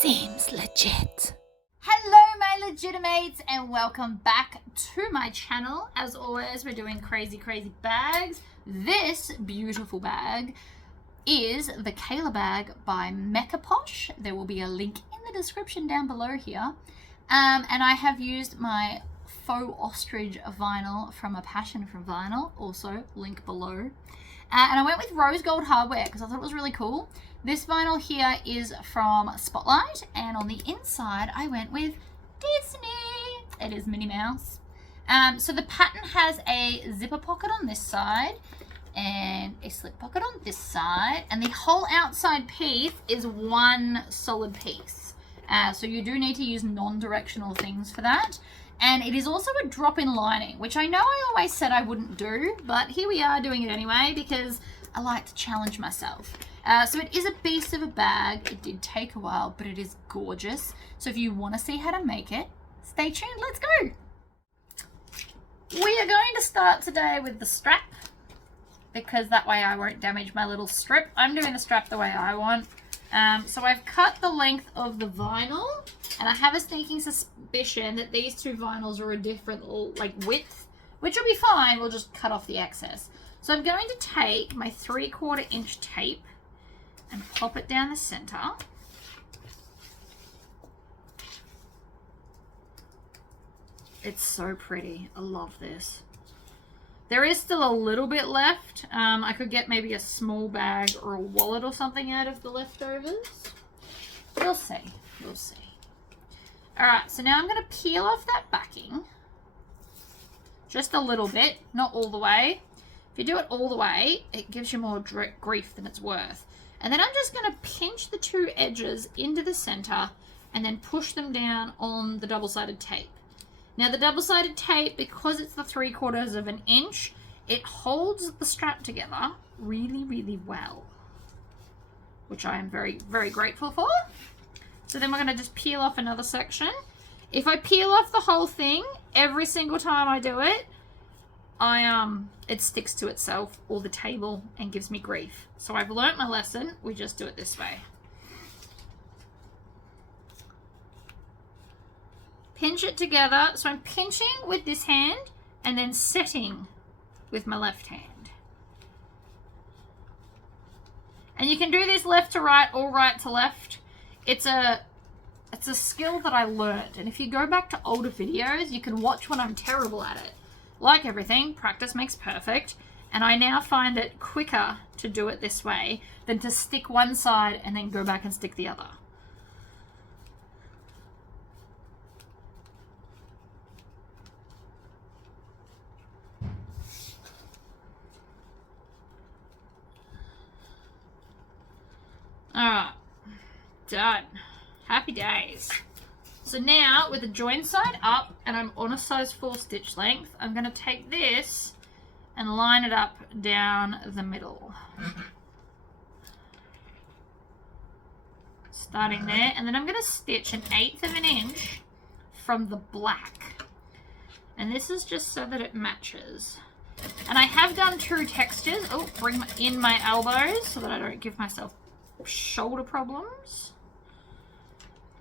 Seems legit. Hello my legitimates and welcome back to my channel. As always, we're doing crazy bags. This beautiful bag is the Kayla Bag by Mekaposh. There will be a link in the description down below here. And I have used my faux ostrich vinyl from A Passion for Vinyl, also link below. And I went with rose gold hardware because I thought it was really cool. This vinyl here is from Spotlight, and on the inside I went with Disney. It is Minnie Mouse. So the pattern has a zipper pocket on this side and a slip pocket on this side, and the whole outside piece is one solid piece. So you do need to use non-directional things for that. And it is also a drop-in lining, which I know I always said I wouldn't do, but here we are doing it anyway because I like to challenge myself. So it is a beast of a bag. It did take a while, but it is gorgeous. So if you want to see how to make it, stay tuned. Let's go. We are going to start today with the strap because that way I won't damage my little strip. I'm doing the strap the way I want. So I've cut the length of the vinyl, and I have a sneaking suspicion that these two vinyls are a different width, which will be fine. We'll just cut off the excess. So I'm going to take my 3/4 inch tape and pop it down the center. It's so pretty. I love this. There is still a little bit left. I could get maybe a small bag or a wallet or something out of the leftovers. We'll see. We'll see. Alright, so now I'm going to peel off that backing. Just a little bit, not all the way. If you do it all the way, it gives you more grief than it's worth. And then I'm just going to pinch the two edges into the center and then push them down on the double-sided tape. Now the double-sided tape, because it's the 3/4 inch, it holds the strap together really well, which I am very grateful for. So then we're going to just peel off another section. If I peel off the whole thing, every single time I do it, it sticks to itself or the table and gives me grief. So I've learnt my lesson. We just do it this way. Pinch it together. So I'm pinching with this hand and then setting with my left hand. And you can do this left to right or right to left. It's a skill that I learned. And if you go back to older videos, you can watch when I'm terrible at it. Like everything, practice makes perfect. And I now find it quicker to do it this way than to stick one side and then go back and stick the other. Alright, done. Happy days. So now with the join side up and I'm on a size 4 stitch length, I'm going to take this and line it up down the middle. Starting there, and then I'm going to stitch 1/8 inch from the black. And this is just so that it matches. And I have done 2 textures. Oh, bring in my elbows so that I don't give myself shoulder problems.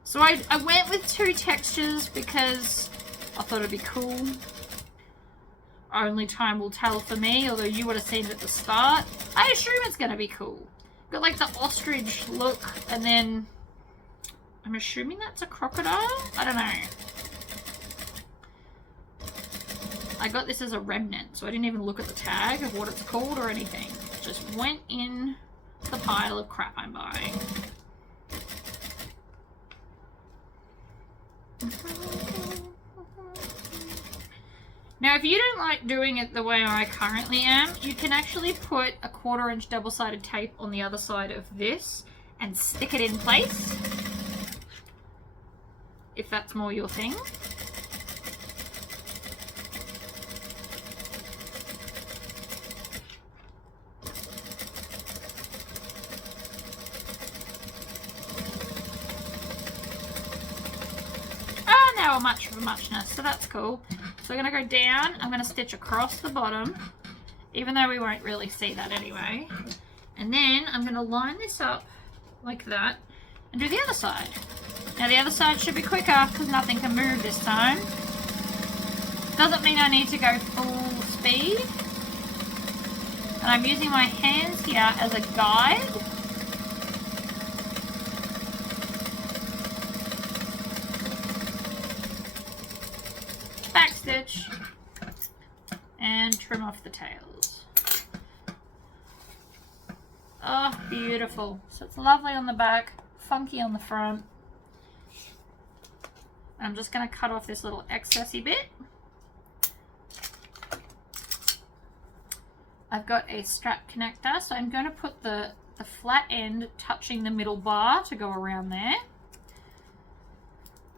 So I went with 2 textures because I thought it'd be cool. Only time will tell for me, although you would have seen it at the start. I assume it's going to be cool. Got like the ostrich look, and then I'm assuming that's a crocodile? I don't know. I got this as a remnant, so I didn't even look at the tag of what it's called or anything. It just went in the pile of crap I'm buying. Now, if you don't like doing it the way I currently am, you can actually put a 1/4 inch double-sided tape on the other side of this and stick it in place, if that's more your thing. Now a much of a muchness, so that's cool. So I'm going to go down, I'm going to stitch across the bottom, even though we won't really see that anyway. And then I'm going to line this up like that and do the other side. Now the other side should be quicker because nothing can move this time. Doesn't mean I need to go full speed. And I'm using my hands here as a guide. Back stitch. And trim off the tails. Oh, beautiful. So it's lovely on the back, funky on the front. I'm just going to cut off this little excessy bit. I've got a strap connector, so I'm going to put the flat end touching the middle bar to go around there.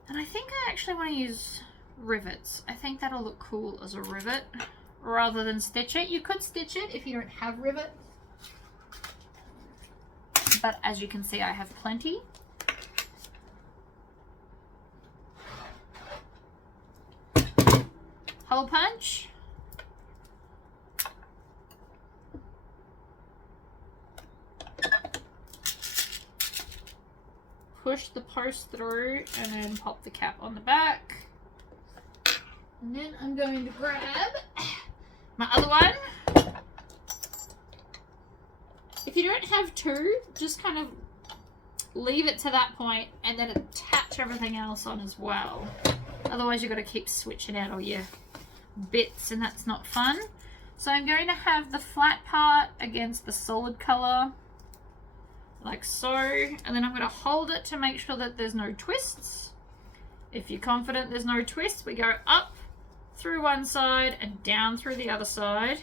And I think I actually want to use rivets. I think that'll look cool as a rivet rather than stitch it. You could stitch it if you don't have rivets. But as you can see, I have plenty. Hole punch. Push the post through and then pop the cap on the back. And then I'm going to grab my other one. If you don't have two, just kind of leave it to that point and then attach everything else on as well. Otherwise you've got to keep switching out all your bits and that's not fun. So I'm going to have the flat part against the solid color, like so, and then I'm going to hold it to make sure that there's no twists. If you're confident there's no twists, we go up through one side and down through the other side,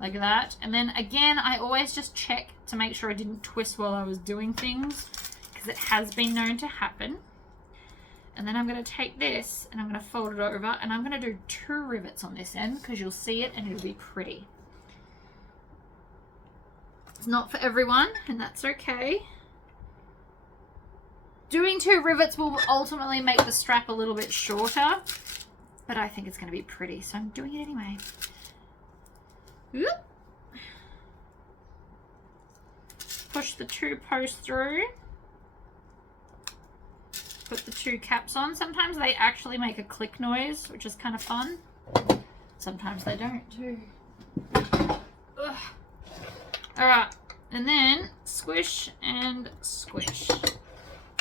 like that. And then again, I always just check to make sure I didn't twist while I was doing things, because it has been known to happen. And then I'm going to take this and I'm going to fold it over, and I'm going to do 2 rivets on this end because you'll see it and it'll be pretty. It's not for everyone, and that's okay. Doing 2 rivets will ultimately make the strap a little bit shorter, but I think it's going to be pretty, so I'm doing it anyway. Whoop. Push the 2 posts through. Put the 2 caps on. Sometimes they actually make a click noise, which is kind of fun. Sometimes they don't too. Ugh. Alright, and then squish and squish.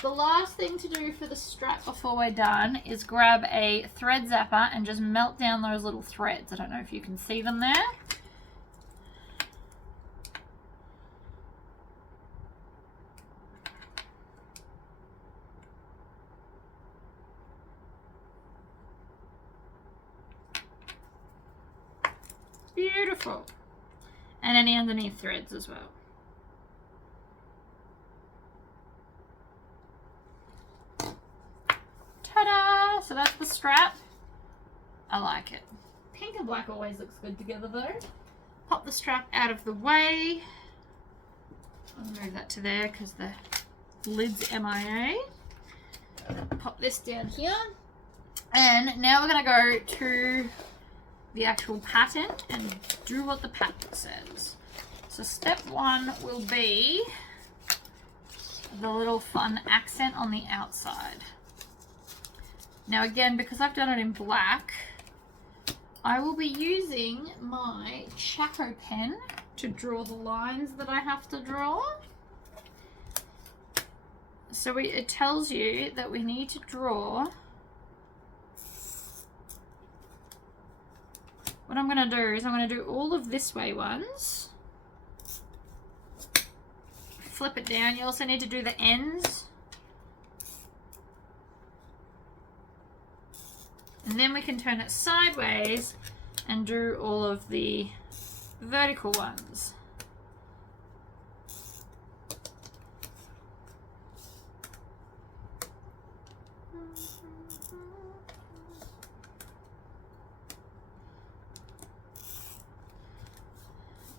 The last thing to do for the strap before we're done is grab a thread zapper and just melt down those little threads. I don't know if you can see them there. Beautiful. And any underneath threads as well. Ta-da! So that's the strap. I like it. Pink and black always looks good together though. Pop the strap out of the way. I'll move that to there because the lid's MIA. Pop this down here. And now we're going to go to the actual pattern and do what the pattern says. So step 1 will be the little fun accent on the outside. Now again, because I've done it in black, I will be using my Chaco pen to draw the lines that I have to draw. So it tells you that we need to draw. What I'm going to do is I'm going to do all of this way ones. Flip it down. You also need to do the ends. And then we can turn it sideways and do all of the vertical ones.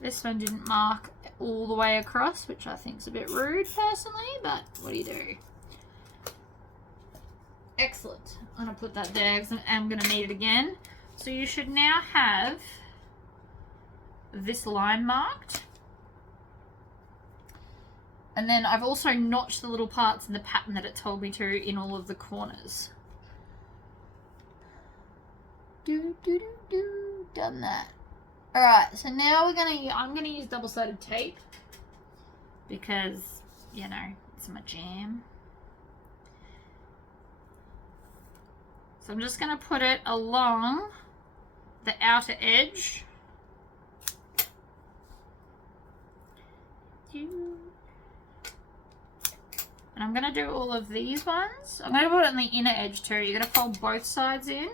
This one didn't mark all the way across, which I think is a bit rude personally, but what do you do? Excellent. I'm going to put that there because I'm going to need it again. So you should now have this line marked. And then I've also notched the little parts in the pattern that it told me to in all of the corners. Done that. Alright, so now I'm gonna use double-sided tape because, you know, it's my jam. So I'm just gonna put it along the outer edge. And I'm going to do all of these ones. I'm going to put it on the inner edge too. You're going to fold both sides in.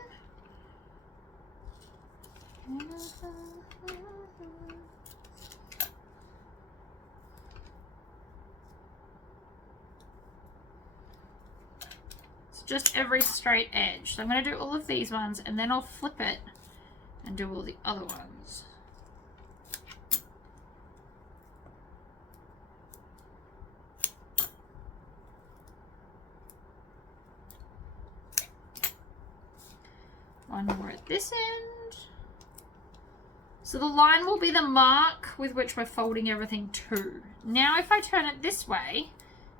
It's just every straight edge. So I'm going to do all of these ones and then I'll flip it and do all the other ones. One more at this end. So the line will be the mark with which we're folding everything to. Now if I turn it this way,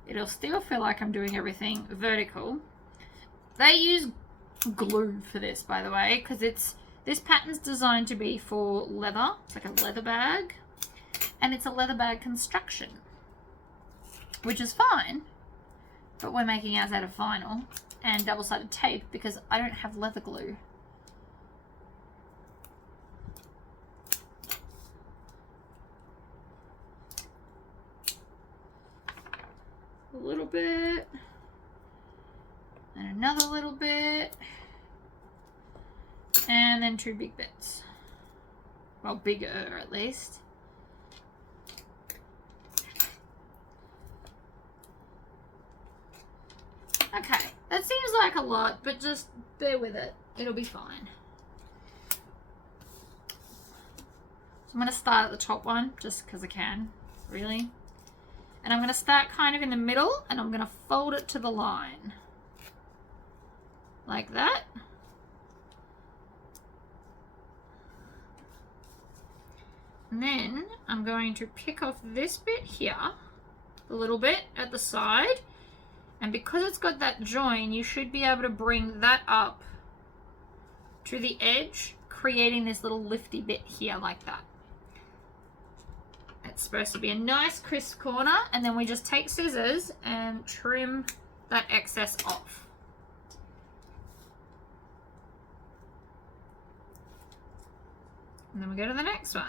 it'll still feel like I'm doing everything vertical. They use glue for this, by the way, because this pattern's designed to be for leather. It's like a leather bag. And it's a leather bag construction, which is fine. But we're making ours out of vinyl and double-sided tape because I don't have leather glue. A little bit, and another little bit, and then 2 big bits. Well, bigger at least. Okay, that seems like a lot, but just bear with it. It'll be fine. So I'm going to start at the top one, just because I can, really. And I'm going to start kind of in the middle and I'm going to fold it to the line. Like that. And then I'm going to pick off this bit here, a little bit at the side. And because it's got that join, you should be able to bring that up to the edge, creating this little lifty bit here like that. It's supposed to be a nice crisp corner, and then we just take scissors and trim that excess off. And then we go to the next one.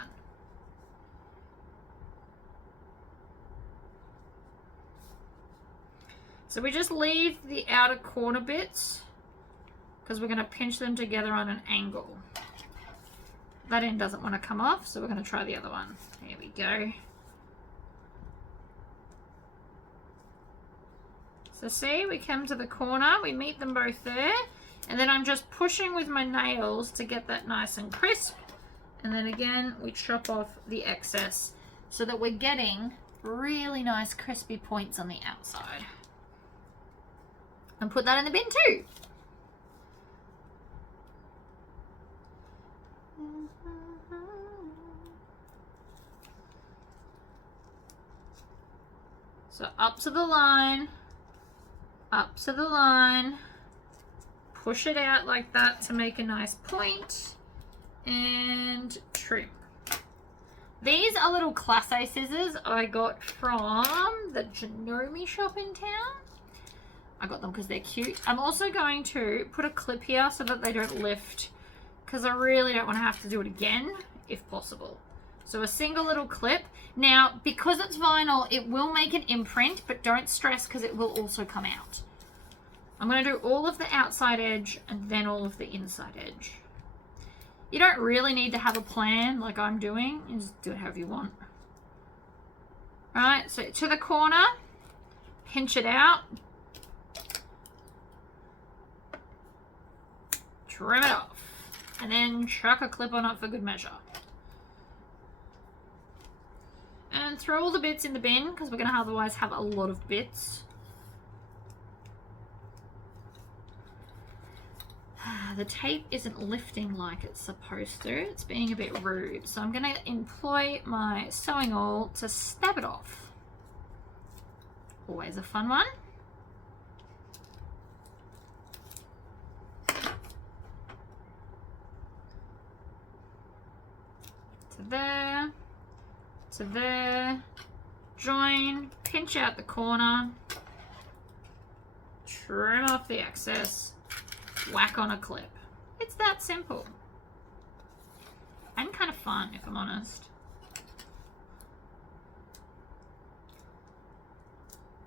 So we just leave the outer corner bits because we're going to pinch them together on an angle. That end doesn't want to come off, so we're going to try the other one. There we go. So see, we come to the corner, we meet them both there, and then I'm just pushing with my nails to get that nice and crisp. And then again, we chop off the excess so that we're getting really nice crispy points on the outside. And put that in the bin too. So up to the line, push it out like that to make a nice point, and trim. These are little Class A scissors I got from the Janome shop in town. I got them because they're cute. I'm also going to put a clip here so that they don't lift, because I really don't want to have to do it again if possible. So a single little clip. Now, because it's vinyl, it will make an imprint, but don't stress because it will also come out. I'm going to do all of the outside edge and then all of the inside edge. You don't really need to have a plan like I'm doing. You just do it however you want. Alright, so to the corner, pinch it out. Trim it off. And then chuck a clip on it for good measure. And throw all the bits in the bin because we're going to otherwise have a lot of bits. The tape isn't lifting like it's supposed to. It's being a bit rude. So I'm going to employ my sewing awl to stab it off. Always a fun one. To there, to there, join, pinch out the corner, trim off the excess, whack on a clip. It's that simple. And kind of fun, if I'm honest.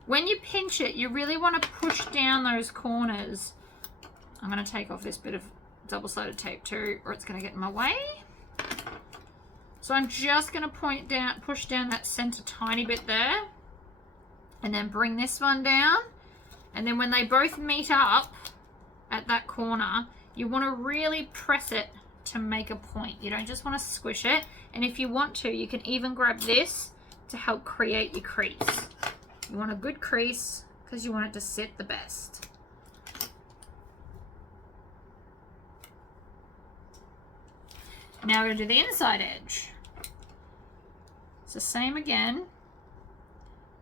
When you pinch it, you really want to push down those corners. I'm going to take off this bit of double-sided tape too, or it's going to get in my way. So I'm just going to push down that center tiny bit there, and then bring this one down. And then when they both meet up at that corner, you want to really press it to make a point. You don't just want to squish it. And if you want to, you can even grab this to help create your crease. You want a good crease because you want it to sit the best. Now we're going to do the inside edge. It's the same again.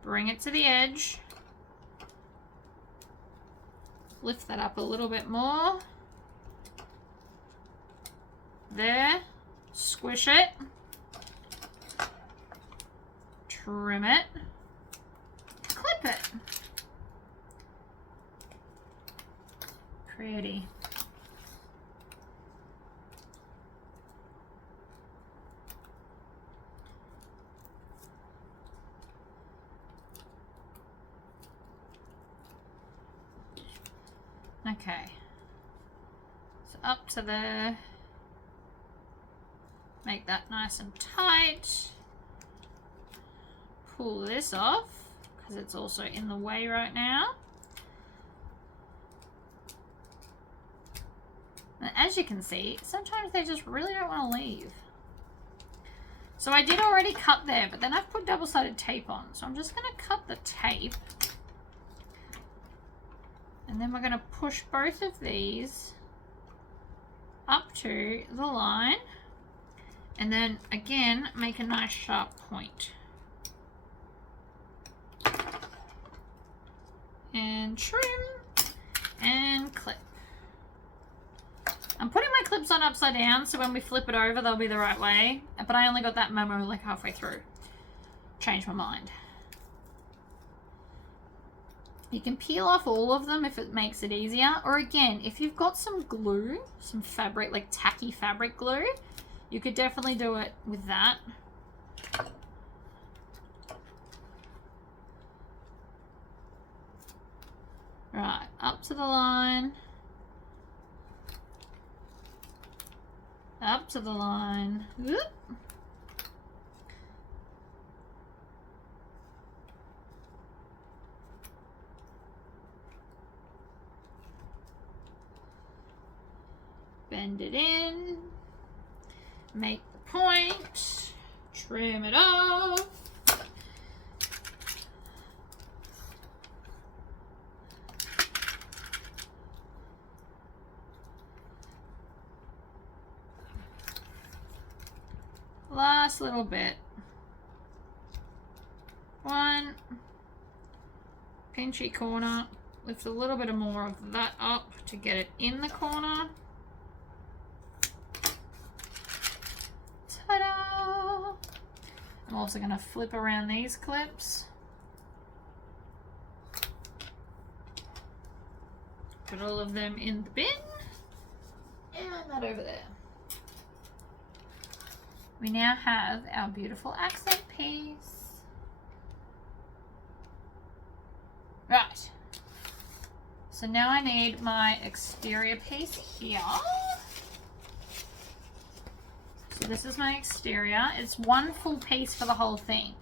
Bring it to the edge. Lift that up a little bit more. There. Squish it. Trim it. Clip it. Pretty. Okay, so up to there, make that nice and tight, pull this off because it's also in the way right now. And as you can see, sometimes they just really don't want to leave. So I did already cut there, but then I've put double-sided tape on, so I'm just going to cut the tape. And then we're going to push both of these up to the line. And then again, make a nice sharp point. And trim and clip. I'm putting my clips on upside down so when we flip it over, they'll be the right way. But I only got that memo like halfway through. Changed my mind. You can peel off all of them if it makes it easier. Or again, if you've got some glue, some fabric, like tacky fabric glue, you could definitely do it with that. Right, up to the line. Up to the line. Whoop. Bend it in, make the point, trim it off. Last little bit. One pinchy corner, lift a little bit more of that up to get it in the corner. Ta-da! I'm also going to flip around these clips. Put all of them in the bin. And that over there. We now have our beautiful accent piece. Right. So now I need my exterior piece here. So this is my exterior. It's one full piece for the whole thing.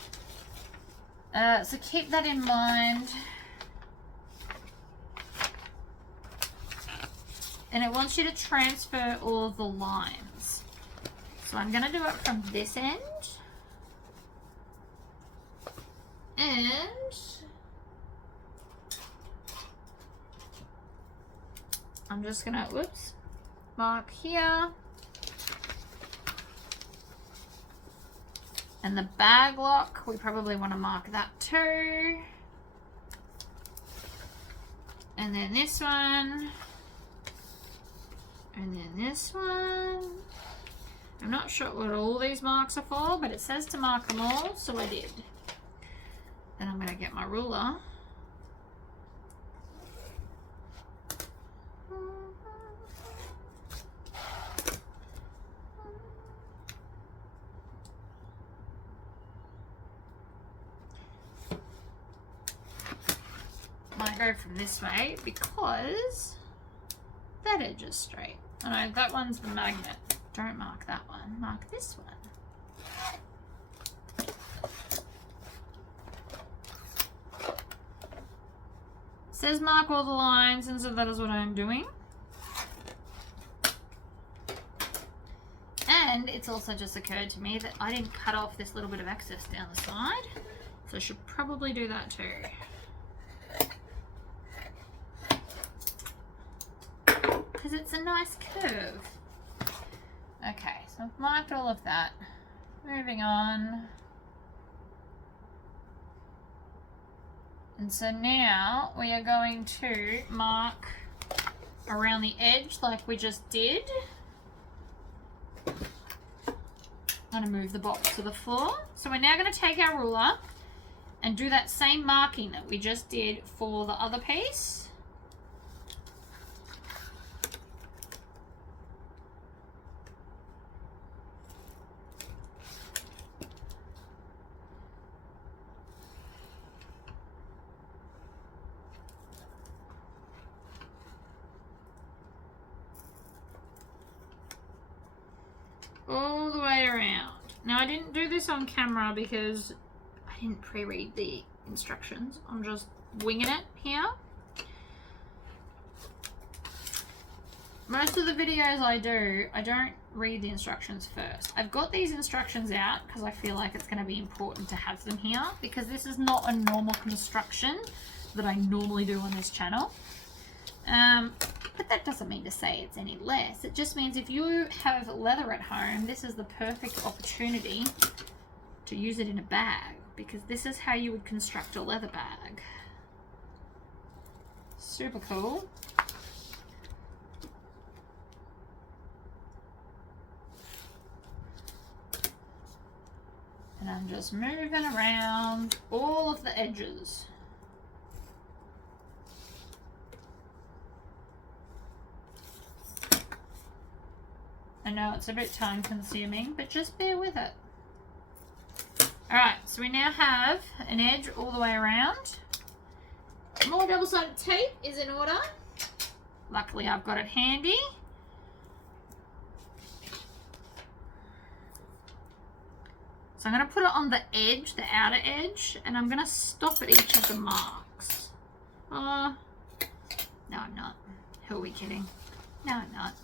So keep that in mind. And it wants you to transfer all of the lines. So I'm going to do it from this end. And I'm just going to, whoops, mark here. And the bag lock, we probably want to mark that too. And then this one. And then this one. I'm not sure what all these marks are for, but it says to mark them all, so I did. Then I'm going to get my ruler. Might go from this way because that edge is straight. Oh no, that one's the magnet. Don't mark that one, mark this one. It says mark all the lines, and so that is what I'm doing. And it's also just occurred to me that I didn't cut off this little bit of excess down the side, so I should probably do that too. Because it's a nice curve. Okay, so I've marked all of that. Moving on. And so now we are going to mark around the edge like we just did. I'm going to move the box to the floor. So we're now going to take our ruler and do that same marking that we just did for the other piece. All the way around. Now I didn't do this on camera because I didn't pre-read the instructions. I'm just winging it here. Most of the videos I do, I don't read the instructions first. I've got these instructions out because I feel like it's going to be important to have them here because this is not a normal construction that I normally do on this channel. But that doesn't mean to say it's any less. It just means if you have leather at home, this is the perfect opportunity to use it in a bag because this is how you would construct a leather bag. Super cool. And I'm just moving around all of the edges. I know it's a bit time consuming, but just bear with it. Alright, so we now have an edge all the way around. More double-sided tape is in order. Luckily I've got it handy. So I'm going to put it on the edge, the outer edge, and I'm going to stop at each of the marks. No, I'm not. Who are we kidding? No, I'm not.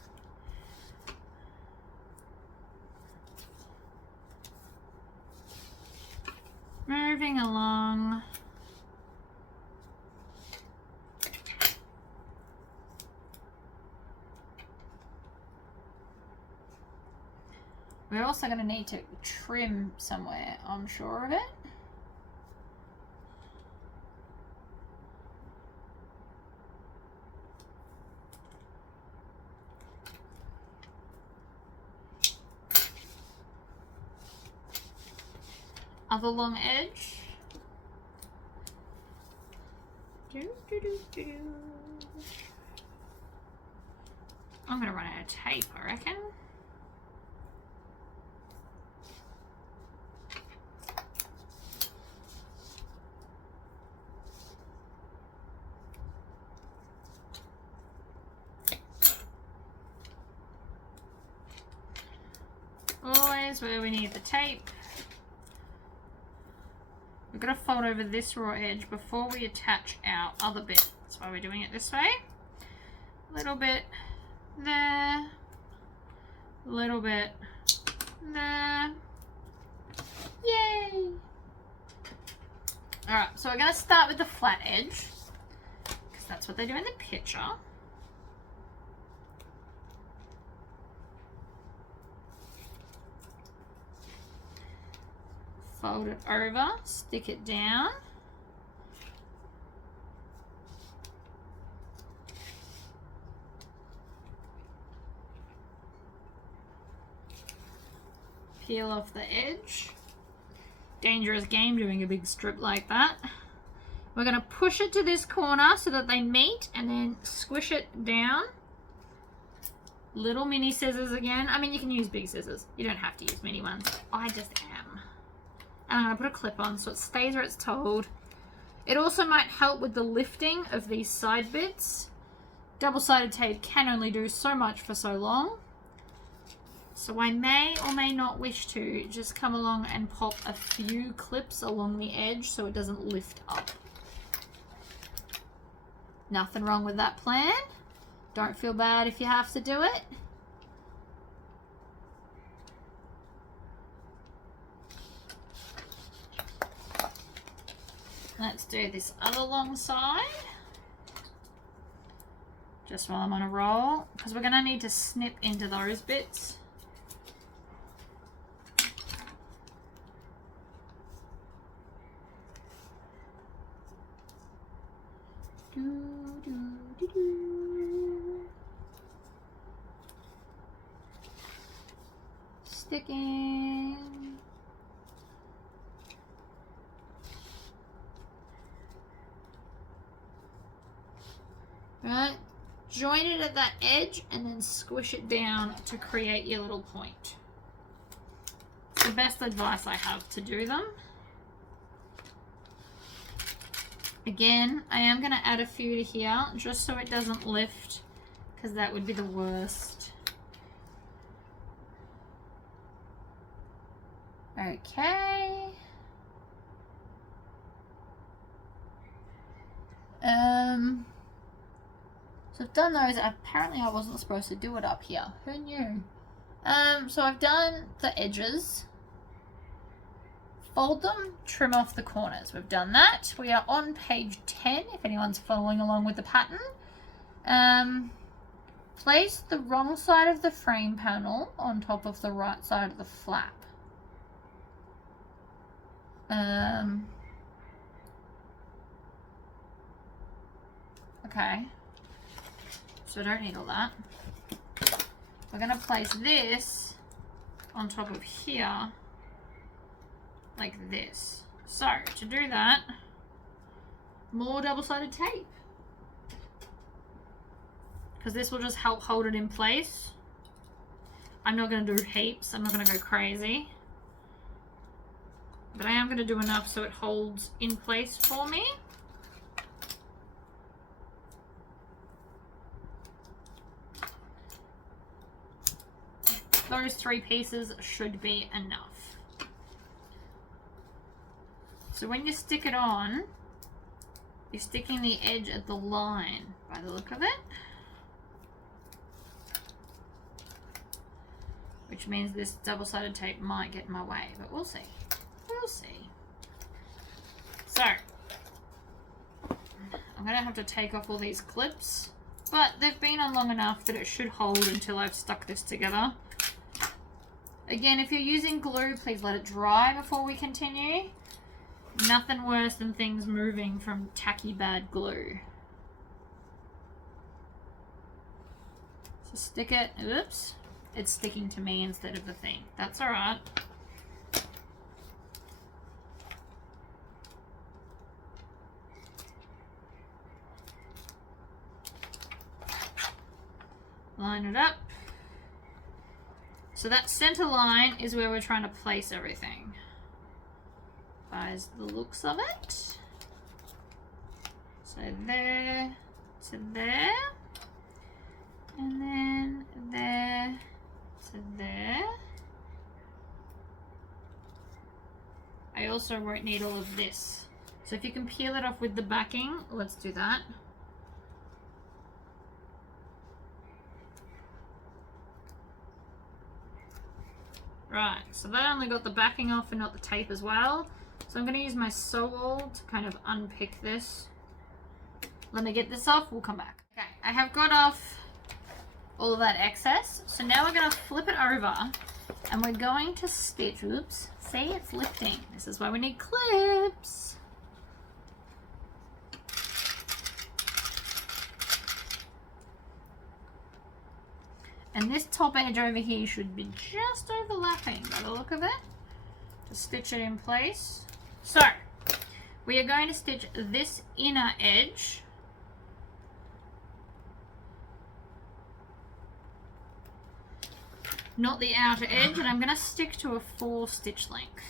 Moving along. We're also going to need to trim somewhere, I'm sure of it. Other long edge. I'm going to run out of tape, I reckon. Always where we need the tape. We're going to fold over this raw edge before we attach our other bit. That's why we're doing it this way. A little bit there. A little bit there. Yay! Alright, so we're going to start with the flat edge, because that's what they do in the picture. Fold it over, stick it down. peel off the edge. Dangerous game doing a big strip like that. We're going to push it to this corner so that they meet and then squish it down. Little mini scissors again. I mean, you can use big scissors. You don't have to use mini ones. I just am. And I'm going to put a clip on so it stays where it's told. It also might help with the lifting of these side bits. Double-sided tape can only do so much for so long. So I may or may not wish to just come along and pop a few clips along the edge so it doesn't lift up. Nothing wrong with that plan. Don't feel bad if you have to do it. Let's do this other long side. Just while I'm on a roll, because we're going to need to snip into those bits. Sticking. Right, join it at that edge and then squish it down to create your little point. It's the best advice I have to do them. Again, I am going to add a few to here just so it doesn't lift, because that would be the worst. Okay. So I've done those. Apparently I wasn't supposed to do it up here. Who knew? So I've done the edges. Fold them, trim off the corners. We've done that. We are on page 10, if anyone's following along with the pattern. Place the wrong side of the frame panel on top of the right side of the flap. Okay. So I don't need all that. We're going to place this on top of here. Like this. So, to do that, more double-sided tape. Because this will just help hold it in place. I'm not going to do heaps. I'm not going to go crazy. But I am going to do enough so it holds in place for me. Those 3 pieces should be enough. So when you stick it on, you're sticking the edge at the line by the look of it. Which means this double-sided tape might get in my way, but we'll see. We'll see. So, I'm going to have to take off all these clips, but they've been on long enough that it should hold until I've stuck this together. Again, if you're using glue, please let it dry before we continue. Nothing worse than things moving from tacky bad glue. So stick it. Oops. It's sticking to me instead of the thing. That's alright. Line it up. So that center line is where we're trying to place everything. By the looks of it. So there to there. And then there to there. I also won't need all of this. So if you can peel it off with the backing, let's do that. Right, so that only got the backing off and not the tape as well. So I'm going to use my sewall to kind of unpick this. Let me get this off, we'll come back. Okay, I have got off all of that excess. So now we're going to flip it over and we're going to stitch. Oops, see, it's lifting. This is why we need clips. And this top edge over here should be just overlapping by the look of it, to stitch it in place. So we are going to stitch this inner edge not the outer edge, and I'm going to stick to a 4 stitch length.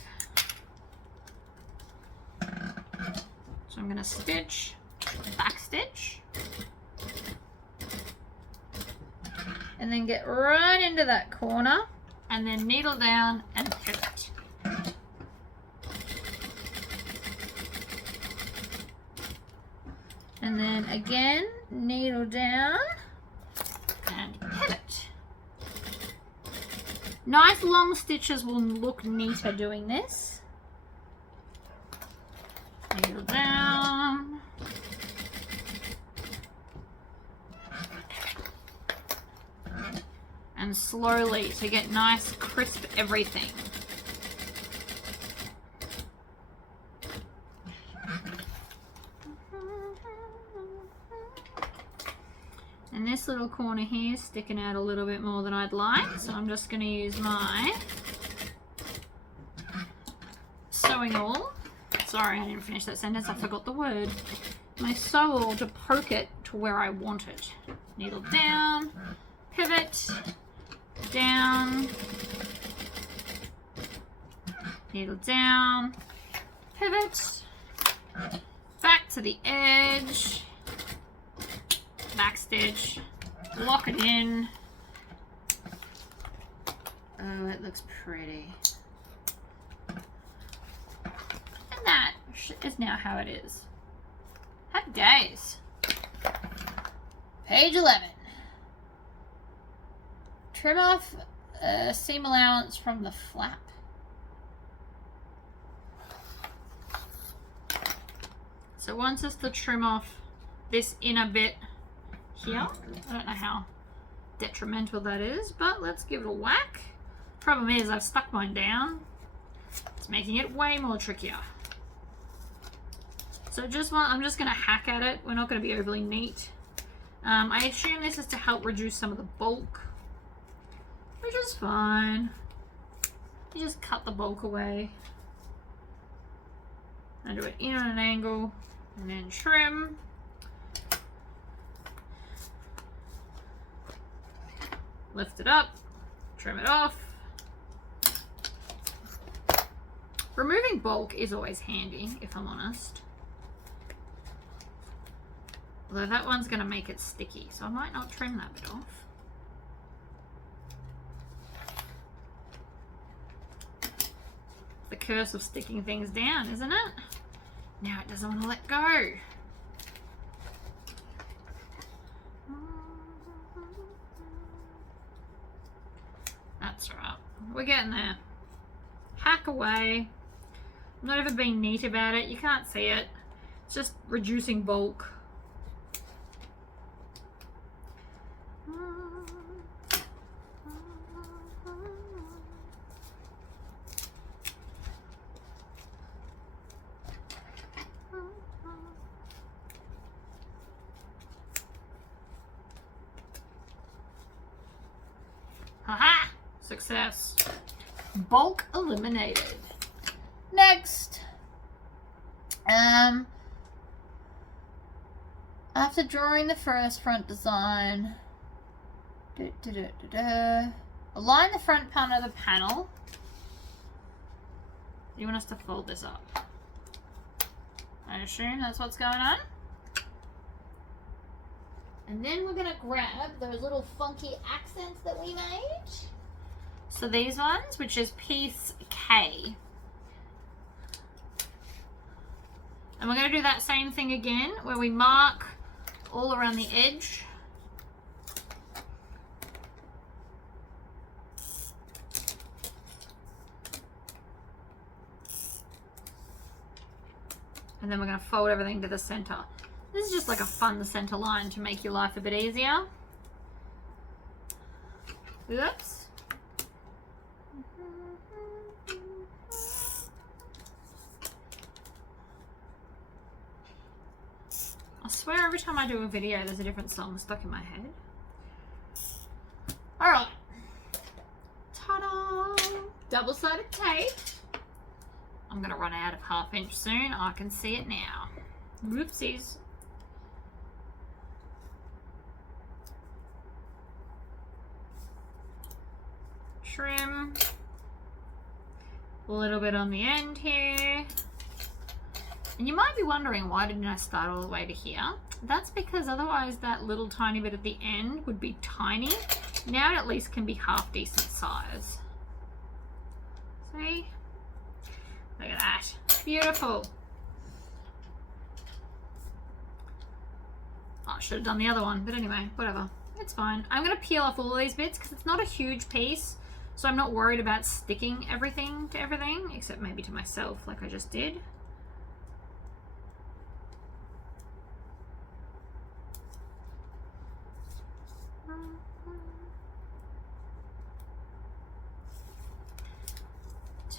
So I'm going to stitch, back stitch, and then get right into that corner and then needle down and pivot. And then again, needle down and pivot. Nice long stitches will look neater doing this. Needle down. And slowly to get nice crisp everything. And this little corner here is sticking out a little bit more than I'd like, so I'm just going to use my sewing awl. Sorry, I didn't finish that sentence, I forgot the word. My sew awl to poke it to where I want it. Needle down, pivot, down, needle down, pivot, back to the edge, back stitch, lock it in. Oh, it looks pretty. And that is now how it is. Happy days. Page 11. Trim off seam allowance from the flap. So wants us to trim off this inner bit here. I don't know how detrimental that is, but let's give it a whack. Problem is I've stuck mine down. It's making it way more trickier. So I'm just going to hack at it. We're not going to be overly neat. I assume this is to help reduce some of the bulk, which is fine. You just cut the bulk away. And do it in at an angle, and then trim. Lift it up, trim it off. Removing bulk is always handy, if I'm honest. Although that one's going to make it sticky, so I might not trim that bit off. The curse of sticking things down, isn't it? Now it doesn't want to let go. That's right. We're getting there. Hack away. I'm not ever being neat about it. You can't see it. It's just reducing bulk. Haha! Success. Bulk eliminated. Next. After drawing the first front design, align the front part of the panel. You want us to fold this up? I assume that's what's going on. And then we're going to grab those little funky accents that we made. So these ones, which is piece K. And we're going to do that same thing again, where we mark all around the edge. And then we're going to fold everything to the center. This is just like a fun center line to make your life a bit easier. Oops. I swear every time I do a video there's a different song stuck in my head. All right. Ta-da! Double-sided tape. I'm going to run out of 1/2 inch soon. I can see it now. Whoopsies. Trim. A little bit on the end here. And you might be wondering, why didn't I start all the way to here? That's because otherwise that little tiny bit at the end would be tiny. Now it at least can be half decent size. See? Look at that. Beautiful. Oh, I should have done the other one, but anyway, whatever. It's fine. I'm going to peel off all of these bits because it's not a huge piece, so I'm not worried about sticking everything to everything, except maybe to myself like I just did.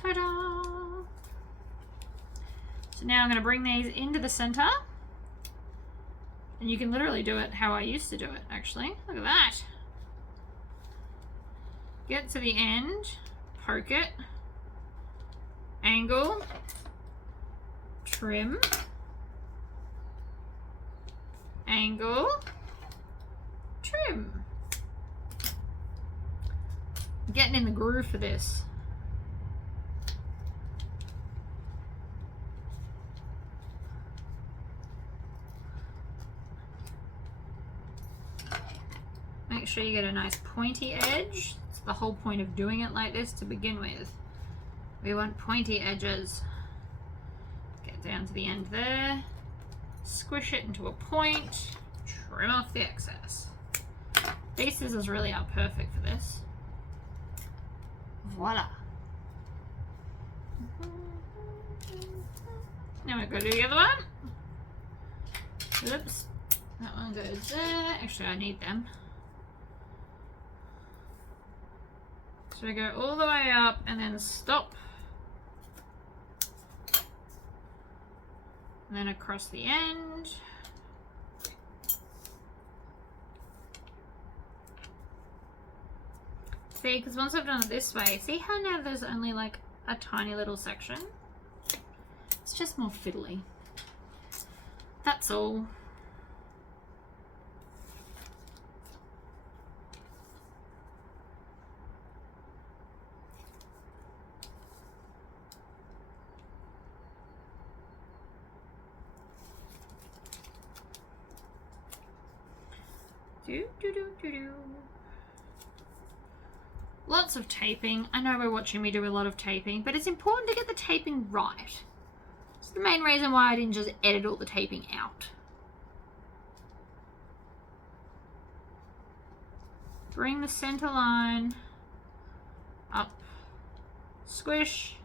Ta-da! So now I'm going to bring these into the center. And you can literally do it how I used to do it, actually. Look at that. Get to the end, poke it, angle, trim, angle, trim. I'm getting in the groove for this. Make sure you get a nice pointy edge. It's the whole point of doing it like this to begin with. We want pointy edges. Get down to the end there. Squish it into a point. Trim off the excess. These scissors really are perfect for this. Voila. Now we're going to do the other one. Oops. That one goes there. Actually, I need them. So we go all the way up and then stop. And then across the end. See, because once I've done it this way, see how now there's only like a tiny little section? It's just more fiddly. That's all. Lots of taping. I know we're watching me do a lot of taping, but it's important to get the taping right. It's the main reason why I didn't just edit all the taping out. Bring the center line up, squish,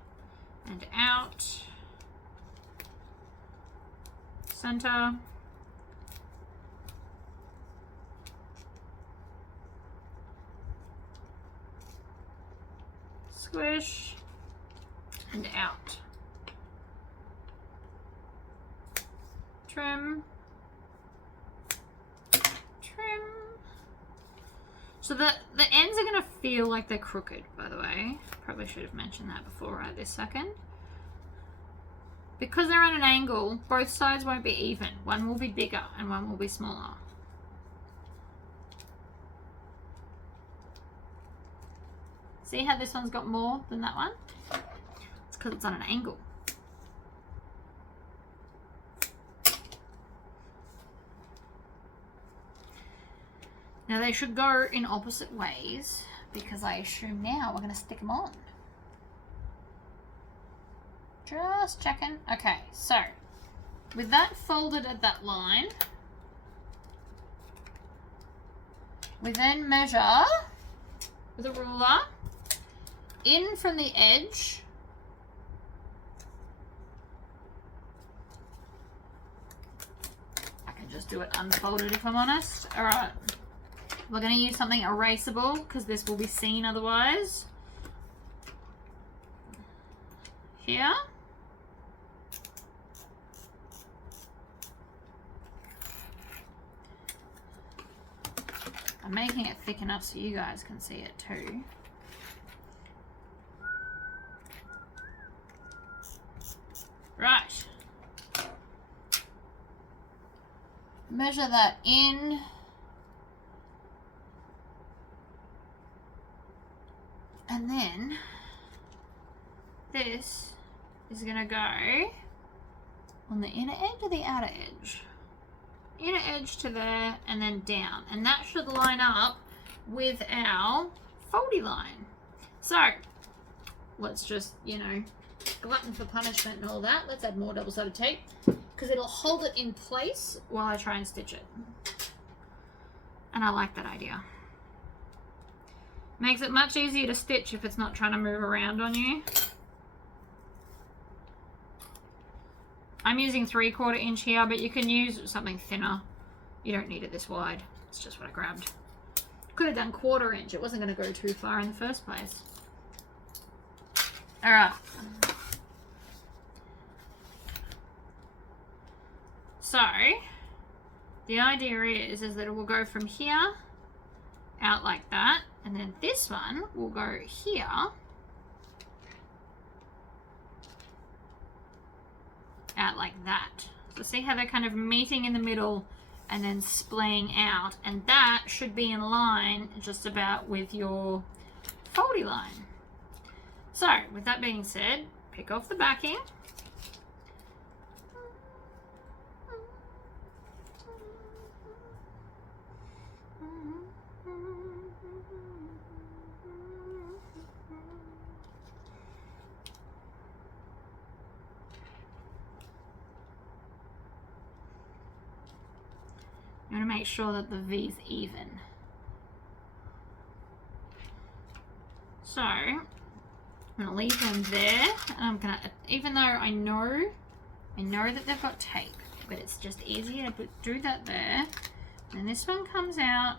and out. Center. Squish and out. Trim. Trim. So the ends are going to feel like they're crooked, by the way. Probably should have mentioned that before right this second. Because they're at an angle, both sides won't be even. One will be bigger and one will be smaller. See how this one's got more than that one? It's because it's on an angle. Now they should go in opposite ways because I assume now we're going to stick them on. Just checking. Okay, so with that folded at that line, we then measure with a ruler in from the edge. I can just do it unfolded if I'm honest. All right, we're going to use something erasable because this will be seen otherwise. Here. I'm making it thick enough so you guys can see it too. Right. Measure that in. And then this is going to go on the inner edge or the outer edge? Inner edge to there and then down. And that should line up with our foldy line. So let's just, you know, glutton for punishment and all that. Let's add more double-sided tape because it'll hold it in place while I try and stitch it. And I like that idea. Makes it much easier to stitch if it's not trying to move around on you. I'm using 3/4 inch here, but you can use something thinner. You don't need it this wide. It's just what I grabbed. Could have done 1/4 inch. It wasn't going to go too far in the first place. All right. So the idea is that it will go from here out like that, and then this one will go here out like that. So see how they're kind of meeting in the middle and then splaying out, and that should be in line just about with your foldy line. So with that being said, pick off the backing. You want to make sure that the V's even. So I'm going to leave them there, and I'm going to, even though I know that they've got tape, but it's just easier to do that there. And this one comes out.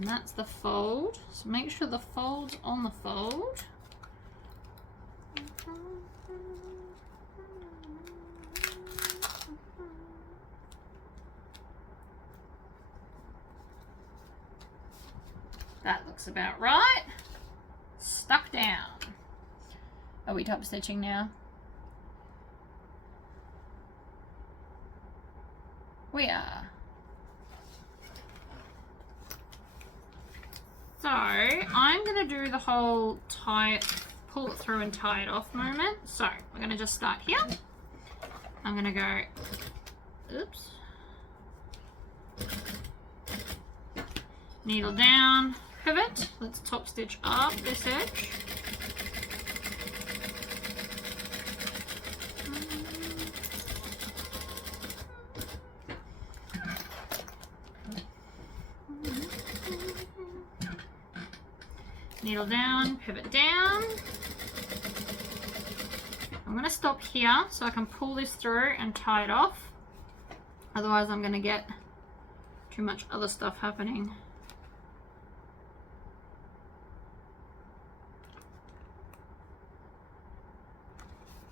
And that's the fold. So make sure the fold's on the fold. That looks about right. Stuck down. Are we top stitching now? We are. So I'm going to do the whole pull it through and tie it off moment. So we're going to just start here. I'm going to go, oops, needle down, pivot. Let's top stitch up this edge. Needle down, pivot down. I'm going to stop here so I can pull this through and tie it off. Otherwise I'm going to get too much other stuff happening.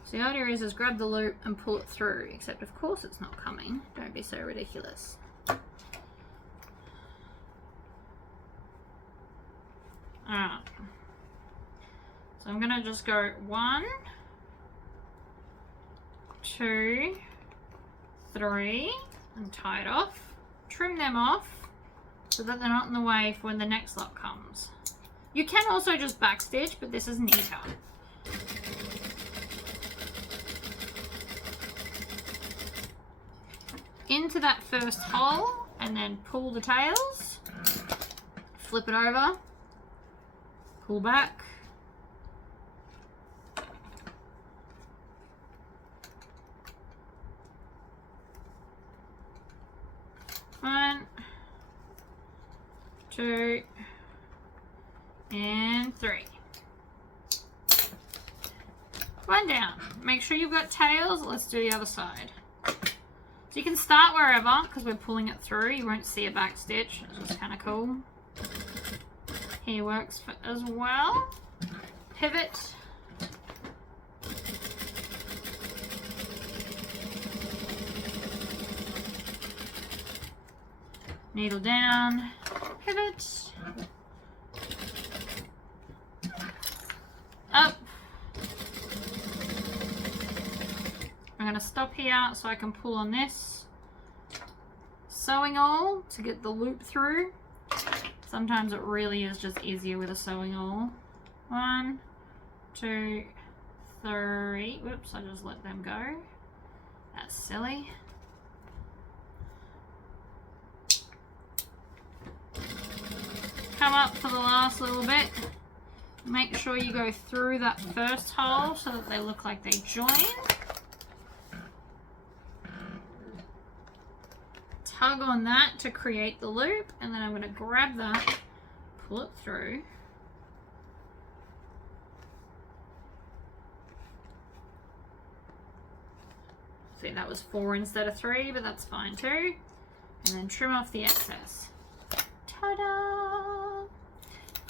So the idea is grab the loop and pull it through, except of course it's not coming. Don't be so ridiculous. Alright, so I'm going to just go 1, 2, 3 and tie it off. Trim them off so that they're not in the way for when the next lot comes. You can also just backstitch, but this is neater. Into that first hole and then pull the tails, flip it over. Pull back. One, 2, and 3. One down. Make sure you've got tails. Let's do the other side. So you can start wherever because we're pulling it through. You won't see a back stitch, which is kind of cool. Here works as well. pivot. Needle down, pivot, up. I'm going to stop here so I can pull on this sewing awl to get the loop through. Sometimes it really is just easier with a sewing awl. 1, 2, 3. Whoops, I just let them go. That's silly. Come up for the last little bit. Make sure you go through that first hole so that they look like they join. Tug on that to create the loop, and then I'm going to grab that, pull it through. See, that was 4 instead of 3, but that's fine too. And then trim off the excess. Ta-da!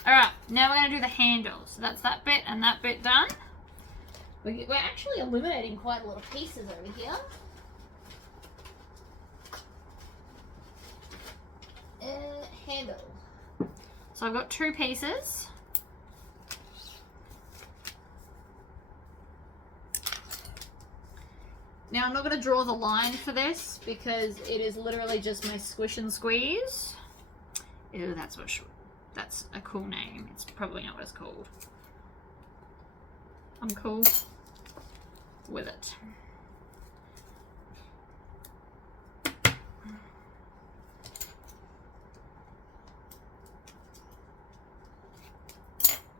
Alright, now we're going to do the handle. So that's that bit and that bit done. We're actually eliminating quite a lot of pieces over here. Handle. So I've got 2 pieces. Now I'm not going to draw the line for this because it is literally just my squish and squeeze. Ew, that's a cool name. It's probably not what it's called. I'm cool with it.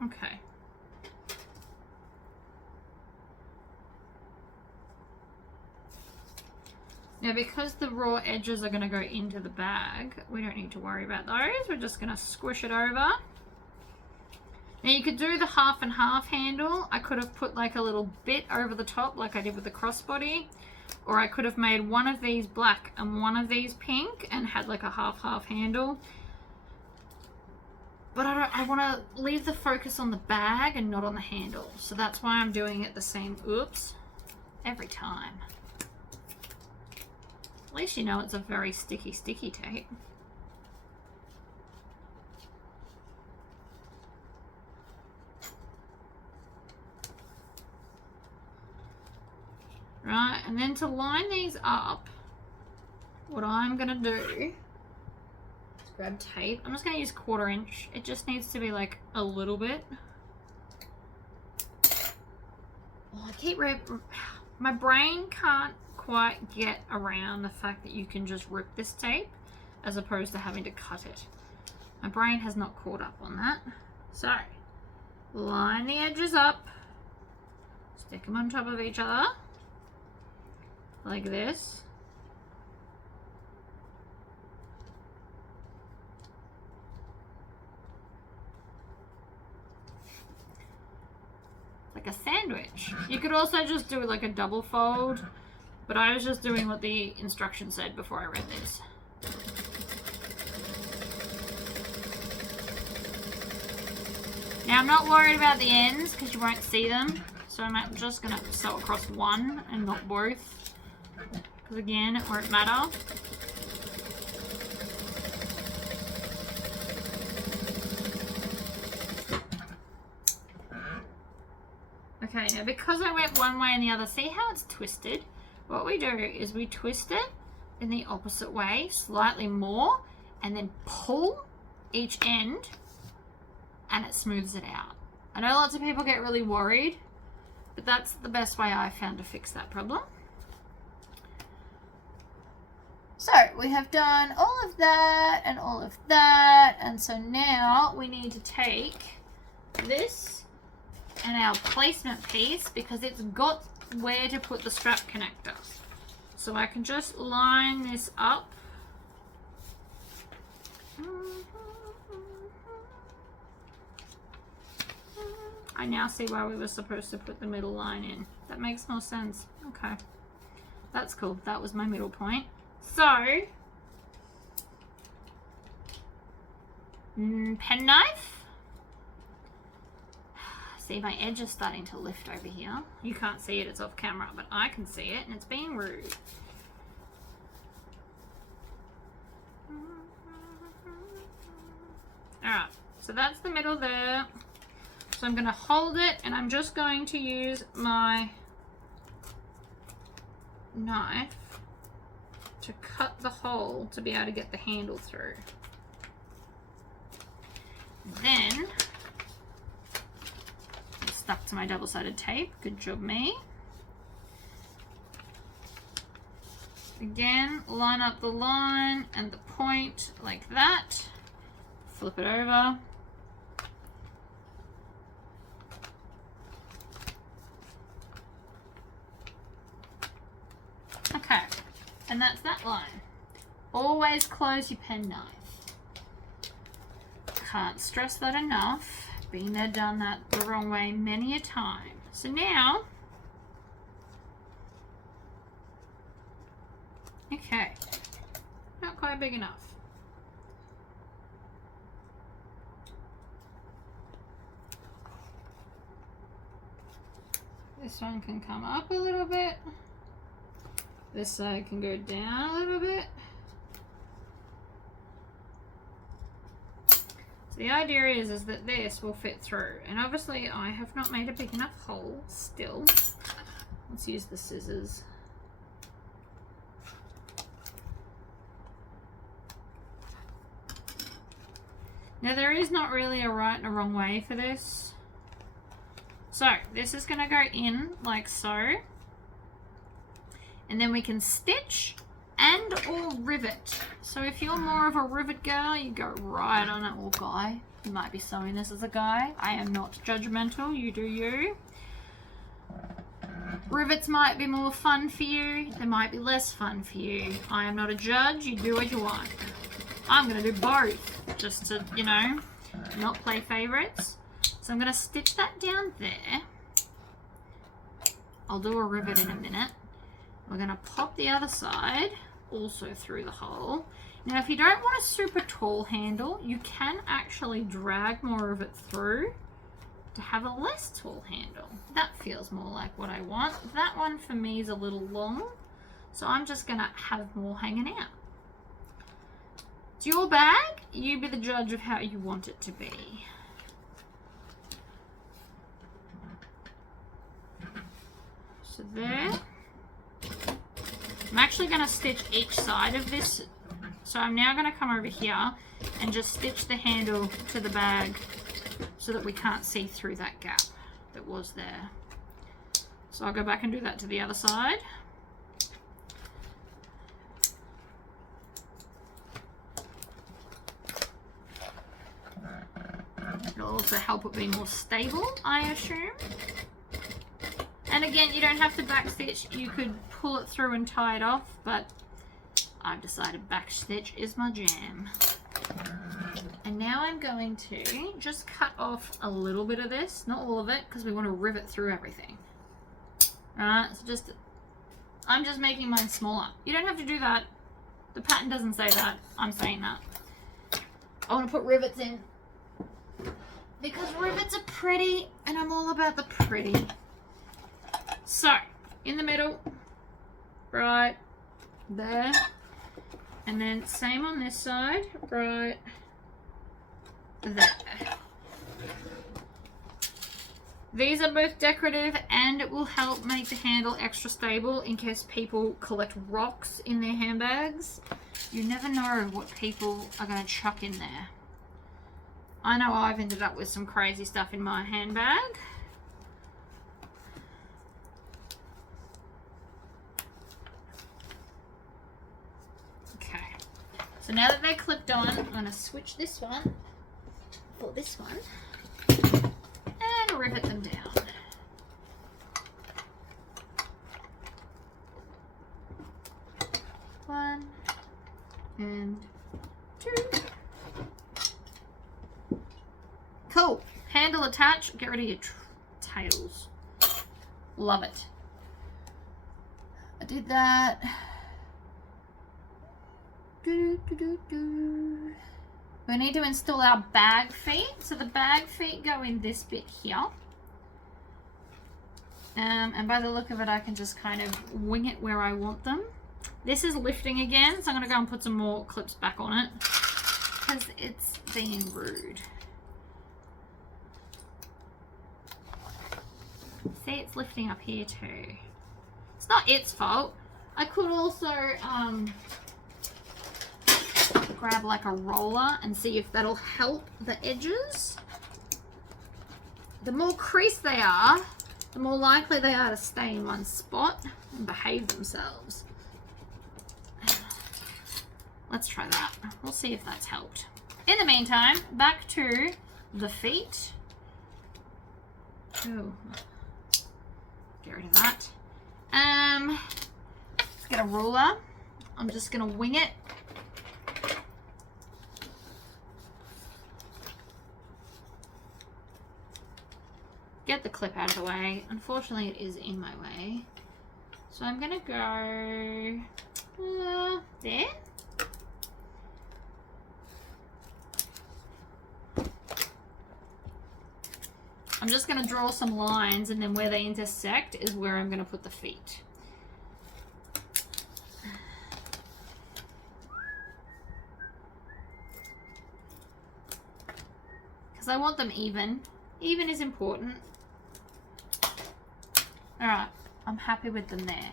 Okay. Now, because the raw edges are going to go into the bag, we don't need to worry about those. We're just going to squish it over. Now, you could do the half and half handle. I could have put like a little bit over the top like I did with the crossbody. Or I could have made one of these black and one of these pink and had like a half-half handle. But I want to leave the focus on the bag and not on the handle. So that's why I'm doing it the same, oops, every time. At least you know it's a very sticky tape. Right, and then to line these up, what I'm going to do is grab tape. I'm just going to use 1/4 inch. It just needs to be like a little bit. Oh, my brain can't quite get around the fact that you can just rip this tape as opposed to having to cut it. My brain has not caught up on that. So, line the edges up, stick them on top of each other, like this. Like a sandwich. You could also just do like a double fold, but I was just doing what the instructions said before I read this. Now I'm not worried about the ends because you won't see them, so I'm just going to sew across one and not both, because again it won't matter. Okay, now because I went one way and the other, see how it's twisted? What we do is we twist it in the opposite way, slightly more, and then pull each end, and it smooths it out. I know lots of people get really worried, but that's the best way I've found to fix that problem. So we have done all of that and all of that, and so now we need to take this and our placement piece, because it's got where to put the strap connector. So I can just line this up. I now see why we were supposed to put the middle line in. That makes more sense. Okay. That's cool. That was my middle point. So, penknife. See, my edge is starting to lift over here. You can't see it, it's off camera, but I can see it, and it's being rude. Alright, so that's the middle there. So I'm going to hold it, and I'm just going to use my knife to cut the hole to be able to get the handle through. Then, it's stuck to my double-sided tape. Good job, me. Again, line up the line and the point like that. Flip it over. Okay, and that's that line. Always close your pen knife. Can't stress that enough. Been there, done that the wrong way many a time. So now, okay, not quite big enough. This one can come up a little bit. This side can go down a little bit. So the idea is that this will fit through. And obviously I have not made a big enough hole still. Let's use the scissors. Now there is not really a right and a wrong way for this. So this is going to go in like so. And then we can stitch and or rivet. So if you're more of a rivet girl, you go right on it, or guy. You might be sewing this as a guy. I am not judgmental, you do you. Rivets might be more fun for you. They might be less fun for you. I am not a judge, you do what you want. I'm gonna do both, just to, you know, not play favorites. So I'm gonna stitch that down there. I'll do a rivet in a minute. We're going to pop the other side also through the hole. Now if you don't want a super tall handle, you can actually drag more of it through to have a less tall handle. That feels more like what I want. That one for me is a little long, so I'm just going to have more hanging out. It's your bag. You be the judge of how you want it to be. So there. I'm actually going to stitch each side of this. So I'm now going to come over here and just stitch the handle to the bag so that we can't see through that gap that was there. So I'll go back and do that to the other side. It'll also help it be more stable, I assume. And again, you don't have to backstitch. You could pull it through and tie it off, but I've decided backstitch is my jam. And now I'm going to just cut off a little bit of this, not all of it, because we want to rivet through everything. Alright, so I'm just making mine smaller. You don't have to do that. The pattern doesn't say that. I'm saying that. I want to put rivets in because rivets are pretty, and I'm all about the pretty. So, in the middle, right there, and then same on this side, right there. These are both decorative, and it will help make the handle extra stable in case people collect rocks in their handbags. You never know what people are going to chuck in there. I know I've ended up with some crazy stuff in my handbag. Okay, so now that they're clipped on, I'm going to switch this one for this one and rivet them down. One and two. Cool. Handle attached. Get rid of your tails. Love it. I did that. We need to install our bag feet. So the bag feet go in this bit here. And by the look of it, I can just kind of wing it where I want them. This is lifting again, so I'm going to go and put some more clips back on it because it's being rude. See, it's lifting up here too. It's not its fault. I could also grab like a roller and see if that'll help the edges. The more creased they are, the more likely they are to stay in one spot and behave themselves. Let's try that. We'll see if that's helped. In the meantime, back to the feet. Ooh. Get rid of that. Let's get a ruler. I'm just gonna wing it. Get the clip out of the way. Unfortunately, it is in my way. So I'm gonna go there. I'm just gonna draw some lines, and then where they intersect is where I'm gonna put the feet. Because I want them even. Even is important. Alright, I'm happy with them there.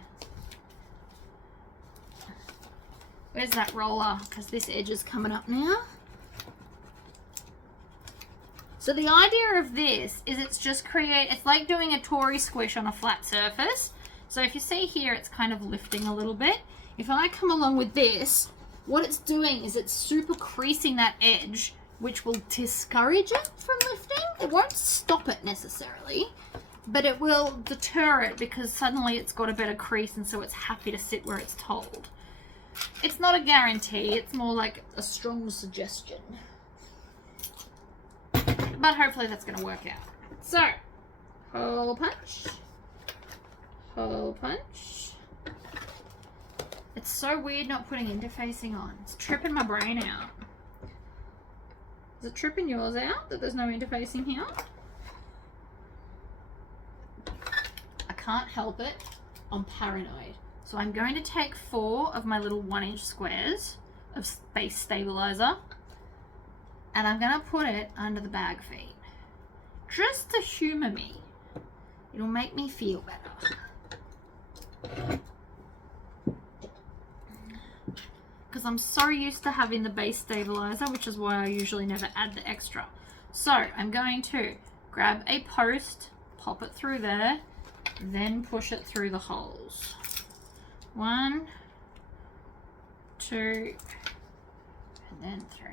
Where's that roller? Because this edge is coming up now. So the idea of this is it's like doing a Tory squish on a flat surface. So if you see here, it's kind of lifting a little bit. If I come along with this, what it's doing is it's super creasing that edge, which will discourage it from lifting. It won't stop it necessarily, but it will deter it because suddenly it's got a better crease and so it's happy to sit where it's told. It's not a guarantee, it's more like a strong suggestion. But hopefully that's going to work out. So, hole punch. Hole punch. It's so weird not putting interfacing on. It's tripping my brain out. Is it tripping yours out that there's no interfacing here? I can't help it. I'm paranoid. So I'm going to take 4 of my little 1-inch squares of base stabilizer, and I'm going to put it under the bag feet. Just to humour me. It'll make me feel better. Because I'm so used to having the base stabilizer, which is why I usually never add the extra. So I'm going to grab a post, pop it through there, then push it through the holes. 1, 2, and then 3.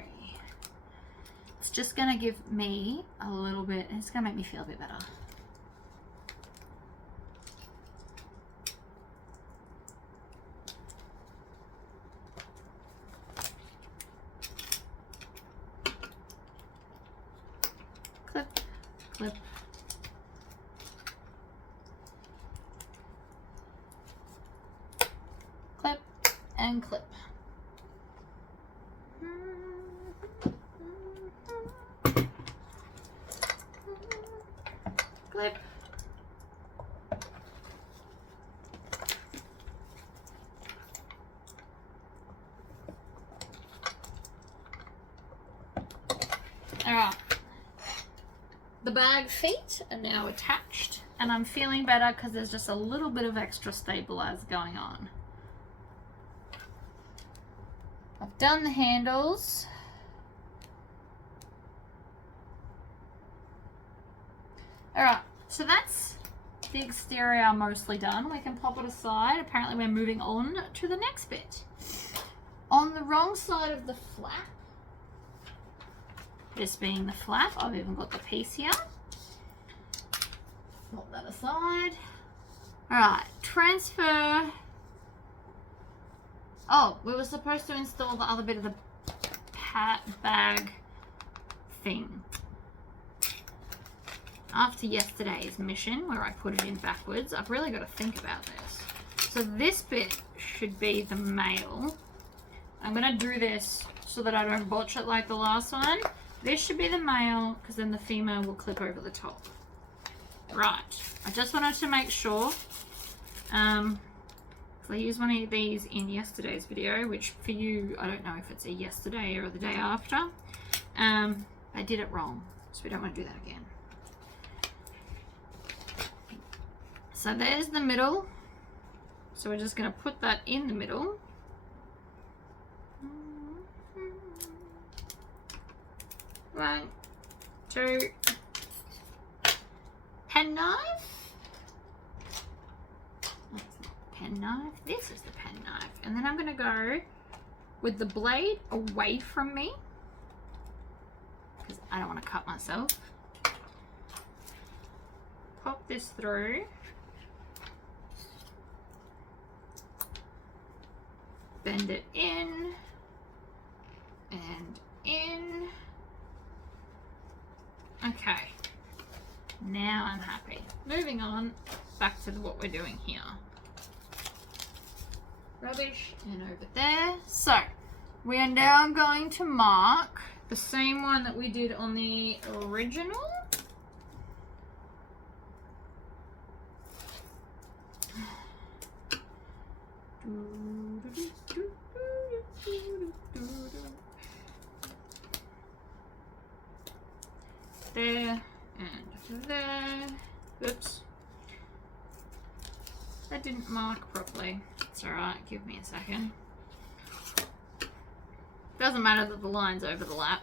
It's just going to give me a little bit, and it's going to make me feel a bit better. Clip, clip. Clip and clip. Clip. Alright. The bag feet are now attached, and I'm feeling better because there's just a little bit of extra stabilizer going on. I've done the handles. Alright, so that's the exterior mostly done. We can pop it aside. Apparently we're moving on to the next bit. On the wrong side of the flap, this being the flap, I've even got the piece here. Pop that aside. Alright, transfer. Oh, we were supposed to install the other bit of the bag thing. After yesterday's mission, where I put it in backwards, I've really got to think about this. So this bit should be the male. I'm going to do this so that I don't botch it like the last one. This should be the male, because then the female will clip over the top. Right, I just wanted to make sure. I used one of these in yesterday's video, which for you, I don't know if it's a yesterday or the day after. I did it wrong, so we don't want to do that again. So there's the middle. So we're just going to put that in the middle. One, two. Pen knife. Pen knife. This is the pen knife. And then I'm going to go with the blade away from me because I don't want to cut myself. Pop this through. Bend it in and in. Okay. Now I'm happy. Moving on back to what we're doing here. Rubbish and over there. So we are now going to mark the same one that we did on the original. There and there. Oops. That didn't mark properly. It's alright, give me a second. Doesn't matter that the lines overlap.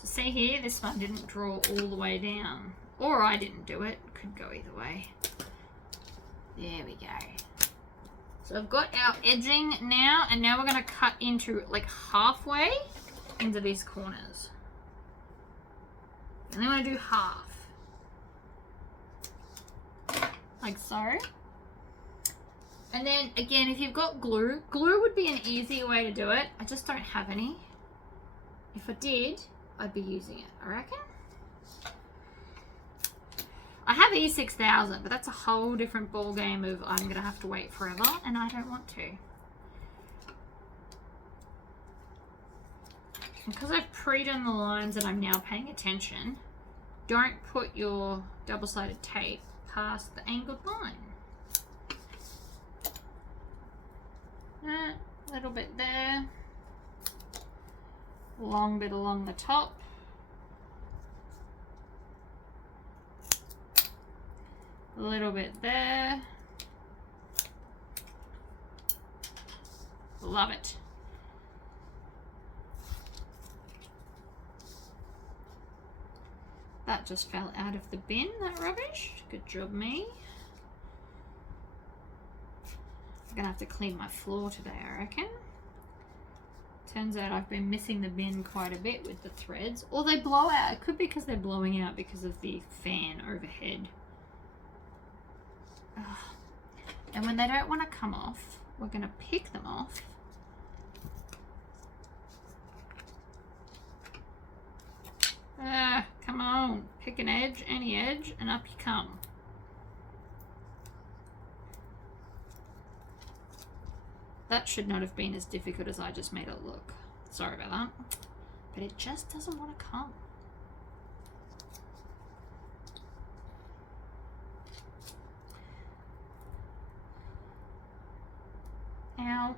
So see here, this one didn't draw all the way down. Or I didn't do it. Could go either way. There we go. So I've got our edging now, and now we're going to cut into like halfway into these corners. And then we're going to do half. Like so. And then again, if you've got glue, glue would be an easier way to do it. I just don't have any. If I did, I'd be using it, I reckon. I have E6000, but that's a whole different ball game of I'm going to have to wait forever, and I don't want to. Because I've pre-done the lines and I'm now paying attention, don't put your double-sided tape past the angled line. A little bit there. Long bit along the top. A little bit there. Love it. That just fell out of the bin, that rubbish. Good job, me. I'm gonna have to clean my floor today, I reckon. Turns out I've been missing the bin quite a bit with the threads. Or they blow out. It could be because they're blowing out because of the fan overhead. Ugh. And when they don't want to come off, we're going to pick them off. Come on. Pick an edge, any edge, and up you come. That should not have been as difficult as I just made it look. Sorry about that. But it just doesn't want to come. Ow.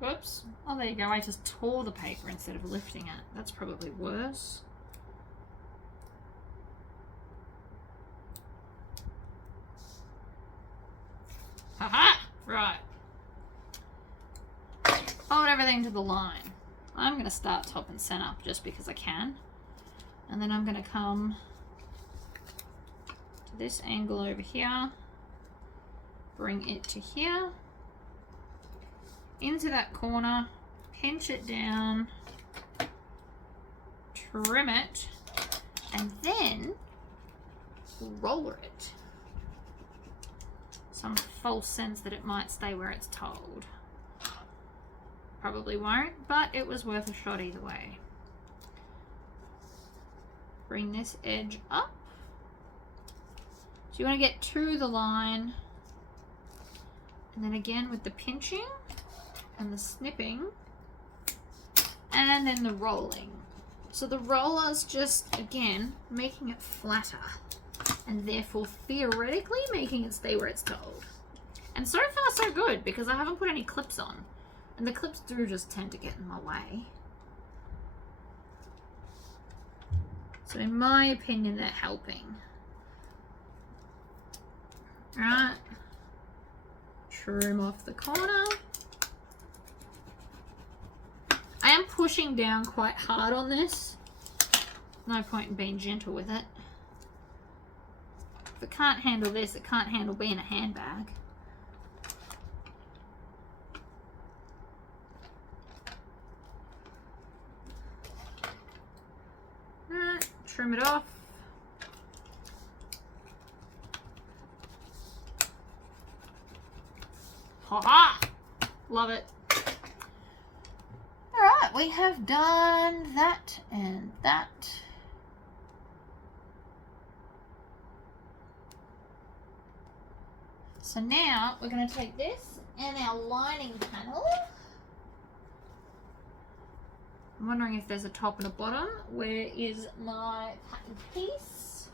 Whoops. Oh, there you go. I just tore the paper instead of lifting it. That's probably worse. Haha! Right. Hold everything to the line. I'm going to start top and center just because I can. And then I'm going to come to this angle over here. Bring it to here. Into that corner. Pinch it down. Trim it. And then roller it. Some false sense that it might stay where it's told. Probably won't, but it was worth a shot either way. Bring this edge up. So you want to get to the line. And then again with the pinching and the snipping. And then the rolling. So the roller's just, again, making it flatter and therefore theoretically making it stay where it's told. And so far so good, because I haven't put any clips on. And the clips do just tend to get in my way. So in my opinion, they're helping. Right. Trim off the corner. I am pushing down quite hard on this. No point in being gentle with it. If it can't handle this, it can't handle being a handbag. Alright, trim it off. Ha-ha! Love it. Alright, we have done that and that. So now we're going to take this and our lining panel. I'm wondering if there's a top and a bottom. Where is my pattern piece?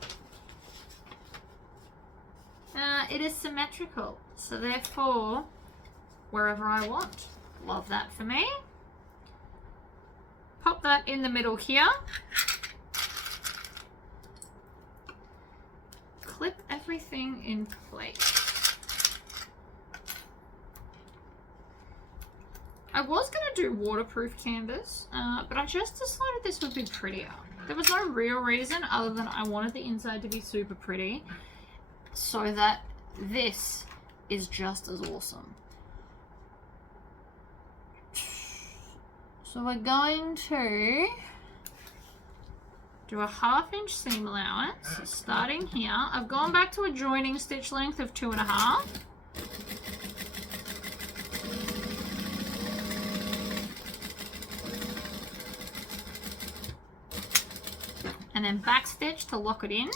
It is symmetrical, so therefore wherever I want. Love that for me. Pop that in the middle here. Clip everything in place. I was going to do waterproof canvas, but I just decided this would be prettier. There was no real reason other than I wanted the inside to be super pretty, so that this is just as awesome. So we're going to do a 1/2 inch seam allowance, starting here. I've gone back to a joining stitch length of 2.5. And then back stitch to lock it in.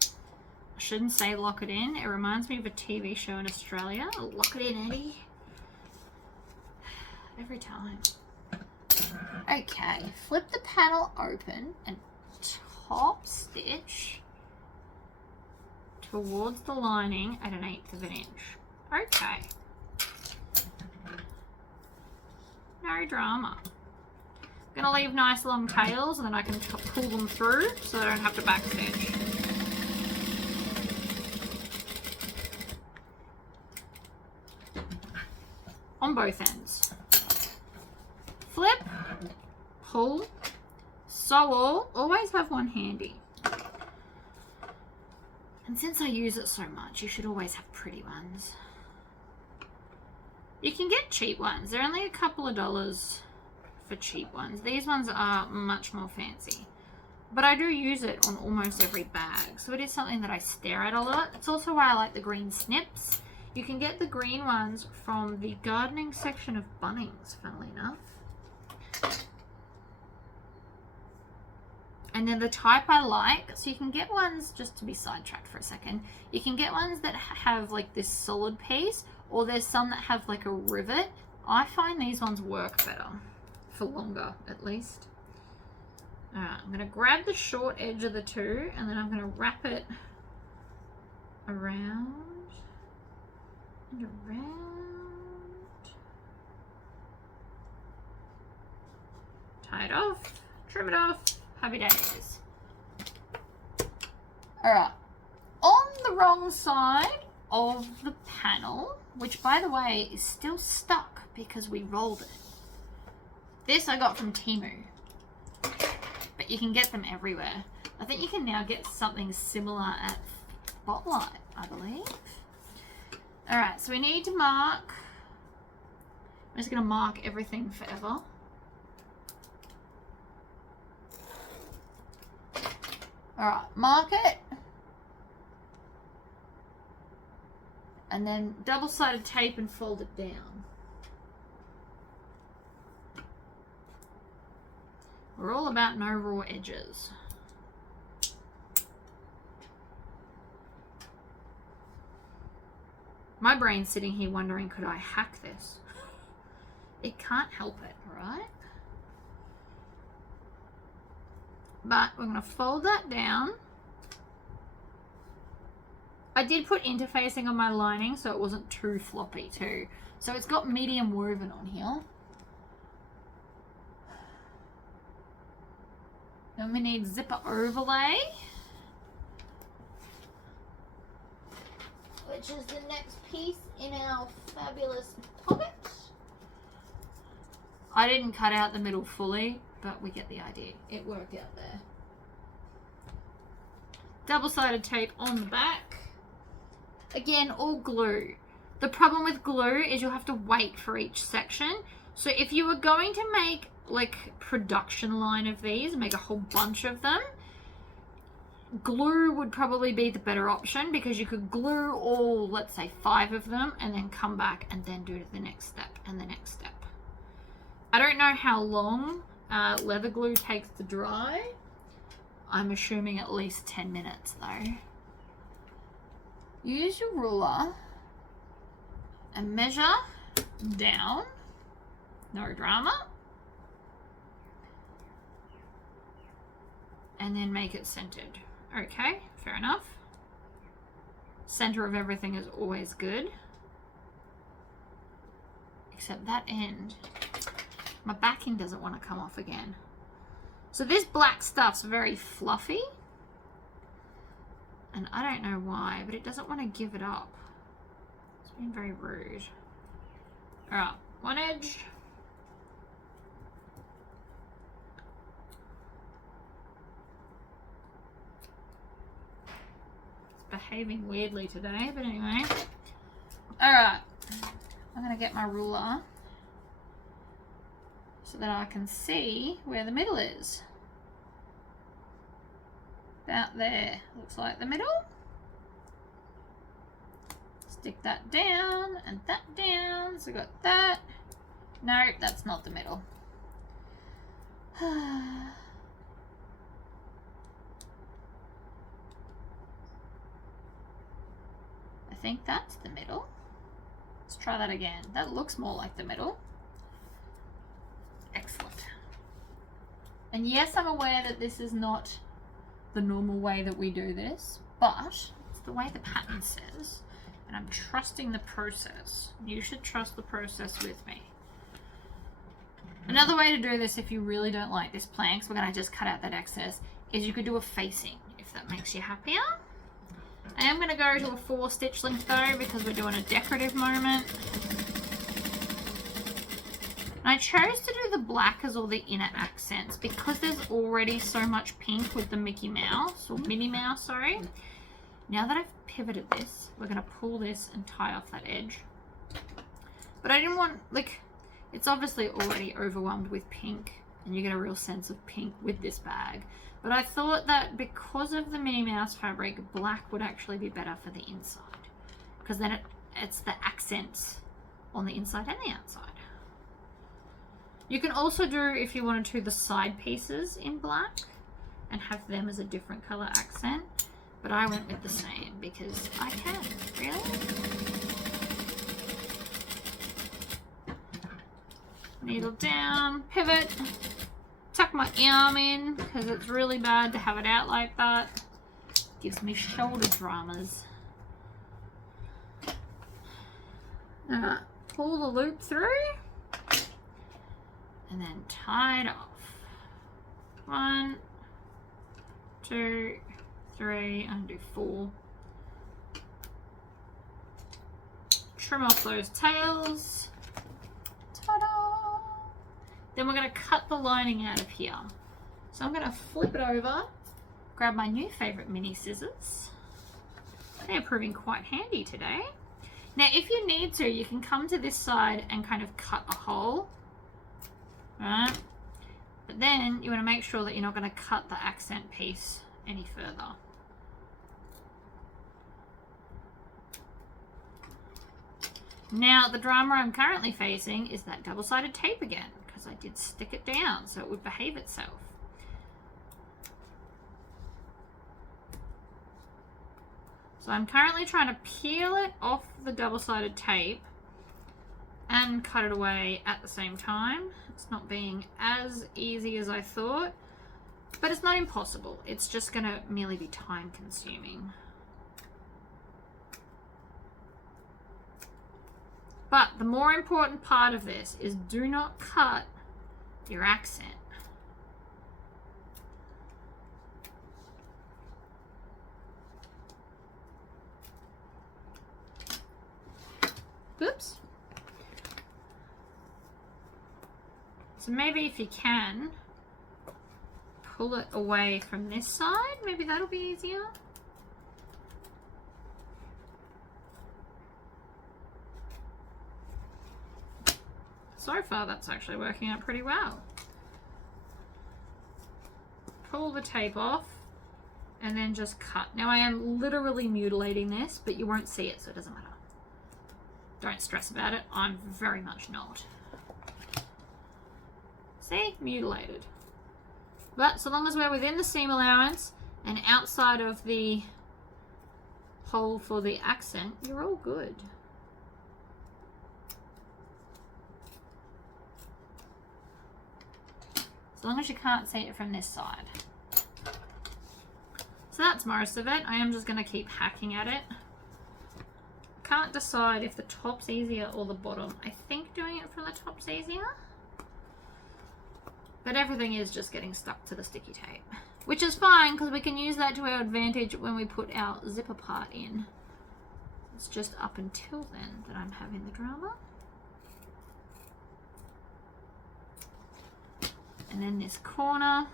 I shouldn't say lock it in. It reminds me of a TV show in Australia. Lock it in, Eddie. Every time. Okay, flip the panel open and top stitch towards the lining at 1/8 of an inch. Okay. No drama. I'm going to leave nice long tails and then I can pull them through so I don't have to backstitch. On both ends. Flip, pull, sew always have one handy. And since I use it so much, you should always have pretty ones. You can get cheap ones. They're only a couple of dollars for cheap ones. These ones are much more fancy. But I do use it on almost every bag. So it is something that I stare at a lot. It's also why I like the green snips. You can get the green ones from the gardening section of Bunnings, funnily enough. And then the type I like, so you can get ones, just to be sidetracked for a second, you can get ones that have like this solid piece, or there's some that have like a rivet. I find these ones work better, for longer at least. Alright, I'm going to grab the short edge of the two, and then I'm going to wrap it around and around. Tie it off, trim it off. Happy days. Alright, on the wrong side of the panel, which by the way is still stuck because we rolled it. This I got from Temu, but you can get them everywhere. I think you can now get something similar at Spotlight, I believe. Alright, so we need to mark, I'm just going to mark everything forever. Alright, mark it. And then double-sided tape and fold it down. We're all about no raw edges. My brain's sitting here wondering, could I hack this? It can't help it, right? But we're going to fold that down. I did put interfacing on my lining so it wasn't too floppy too. So it's got medium woven on here. Then we need zipper overlay, which is the next piece in our fabulous pocket. I didn't cut out the middle fully, but we get the idea. It worked out there. Double-sided tape on the back. Again, all glue. The problem with glue is you'll have to wait for each section. So if you were going to make like production line of these, make a whole bunch of them, glue would probably be the better option, because you could glue all, let's say 5 of them, and then come back and then do the next step and the next step. I don't know how long leather glue takes to dry. I'm assuming at least 10 minutes though. Use your ruler and measure down. No drama. And then make it centered. Okay, fair enough. Center of everything is always good. Except that end. My backing doesn't want to come off again. So this black stuff's very fluffy. And I don't know why, but it doesn't want to give it up. It's been very rude. Alright, one edge. It's behaving weirdly today, but anyway. Alright, I'm going to get my ruler so that I can see where the middle is. About there, looks like the middle. Stick that down and that down. So we got that. No, that's not the middle. I think that's the middle. Let's try that again. That looks more like the middle. Excellent. And yes, I'm aware that this is not the normal way that we do this, but it's the way the pattern says, and I'm trusting the process. You should trust the process with me. Another way to do this, if you really don't like this plank, so we're going to just cut out that excess, is you could do a facing, if that makes you happier. I am going to go to a 4 stitch length though, because we're doing a decorative moment. I chose to do the black as all the inner accents because there's already so much pink with the Mickey Mouse, or Minnie Mouse, sorry. Now that I've pivoted this, we're going to pull this and tie off that edge. But I didn't want, like, it's obviously already overwhelmed with pink, and you get a real sense of pink with this bag. But I thought that because of the Minnie Mouse fabric, black would actually be better for the inside, because then it's the accent on the inside and the outside. You can also do, if you wanted to, the side pieces in black and have them as a different color accent. But I went with the same because I can. Really? Needle down, pivot, tuck my arm in because it's really bad to have it out like that. Gives me shoulder dramas. Alright, pull the loop through. And then tie it off. 1, 2, 3, and do 4. Trim off those tails. Ta-da! Then we're going to cut the lining out of here. So I'm going to flip it over, grab my new favorite mini scissors. They're proving quite handy today. Now, if you need to, you can come to this side and kind of cut a hole. Right, but then you want to make sure that you're not going to cut the accent piece any further. Now the drama I'm currently facing is that double-sided tape again, because I did stick it down so it would behave itself. So I'm currently trying to peel it off the double-sided tape and cut it away at the same time. It's not being as easy as I thought, But it's not impossible. It's just going to merely be time consuming. But the more important part of this is do not cut your accent. Oops. So maybe if you can, pull it away from this side. Maybe that'll be easier. So far, that's actually working out pretty well. Pull the tape off and then just cut. Now I am literally mutilating this, but you won't see it, so it doesn't matter. Don't stress about it. I'm very much not. See? Mutilated. But so long as we're within the seam allowance and outside of the hole for the accent, you're all good. As long as you can't see it from this side. So that's most of it. I am just going to keep hacking at it. Can't decide if the top's easier or the bottom. I think doing it from the top's easier. But everything is just getting stuck to the sticky tape. Which is fine because we can use that to our advantage when we put our zipper part in. It's just up until then that I'm having the drama. And then this corner,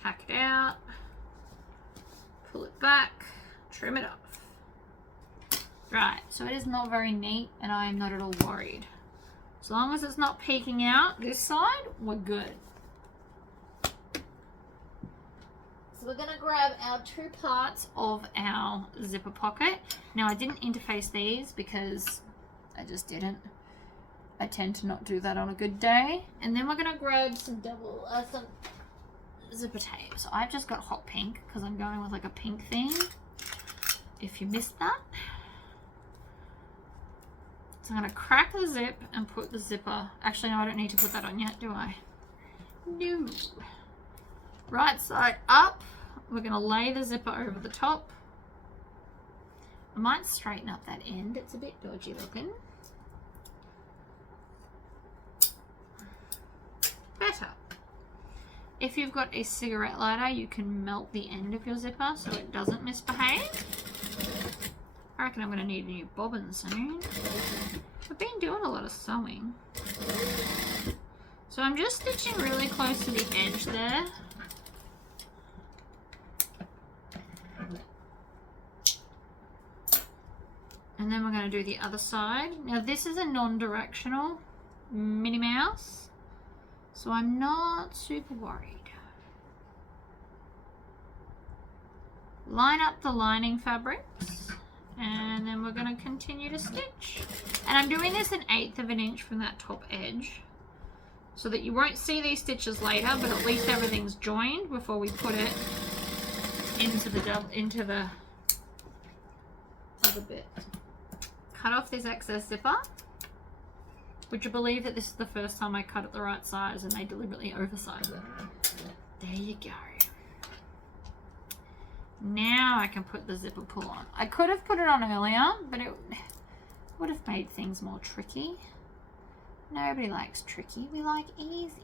hack it out, pull it back, trim it off. Right, so it is not very neat and I am not at all worried. As long as it's not peeking out this side, we're good. So we're gonna grab our two parts of our zipper pocket. Now I didn't interface these because I just didn't. I tend to not do that on a good day. And then we're gonna grab some some zipper tape. So I've just got hot pink because I'm going with like a pink theme. If you missed that. So I'm gonna crack the zip and put the zipper. Actually, no, I don't need to put that on yet, do I? No. Right side up. We're gonna lay the zipper over the top. I might straighten up that end. It's a bit dodgy looking. Better. If you've got a cigarette lighter, you can melt the end of your zipper so it doesn't misbehave. I reckon I'm going to need a new bobbin soon. I've been doing a lot of sewing. So I'm just stitching really close to the edge there. And then we're going to do the other side. Now this is a non-directional Minnie Mouse. So I'm not super worried. Line up the lining fabrics and then we're going to continue to stitch. And I'm doing this 1/8 of an inch from that top edge so that you won't see these stitches later, but at least everything's joined before we put it into the other bit. Cut off this excess zipper. Would you believe that this is the first time I cut it the right size and they deliberately oversize it? There you go. Now I can put the zipper pull on. I could have put it on earlier, but it would have made things more tricky. Nobody likes tricky, we like easy.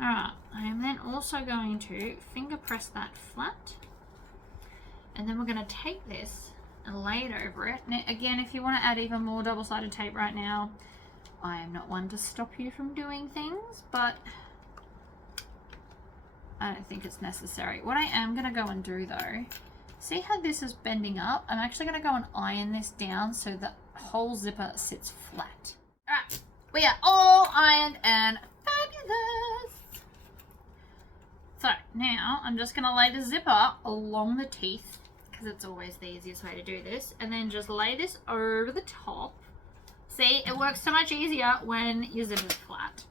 Alright, I am then also going to finger press that flat. And then we're going to take this and lay it over it. Now, again, if you want to add even more double-sided tape right now, I am not one to stop you from doing things, but I don't think it's necessary. What I am going to go and do though, see how this is bending up? I'm actually going to go and iron this down so the whole zipper sits flat. Alright, we are all ironed and fabulous. So now I'm just going to lay the zipper along the teeth, because it's always the easiest way to do this, and then just lay this over the top. See, it works so much easier when your zipper's flat.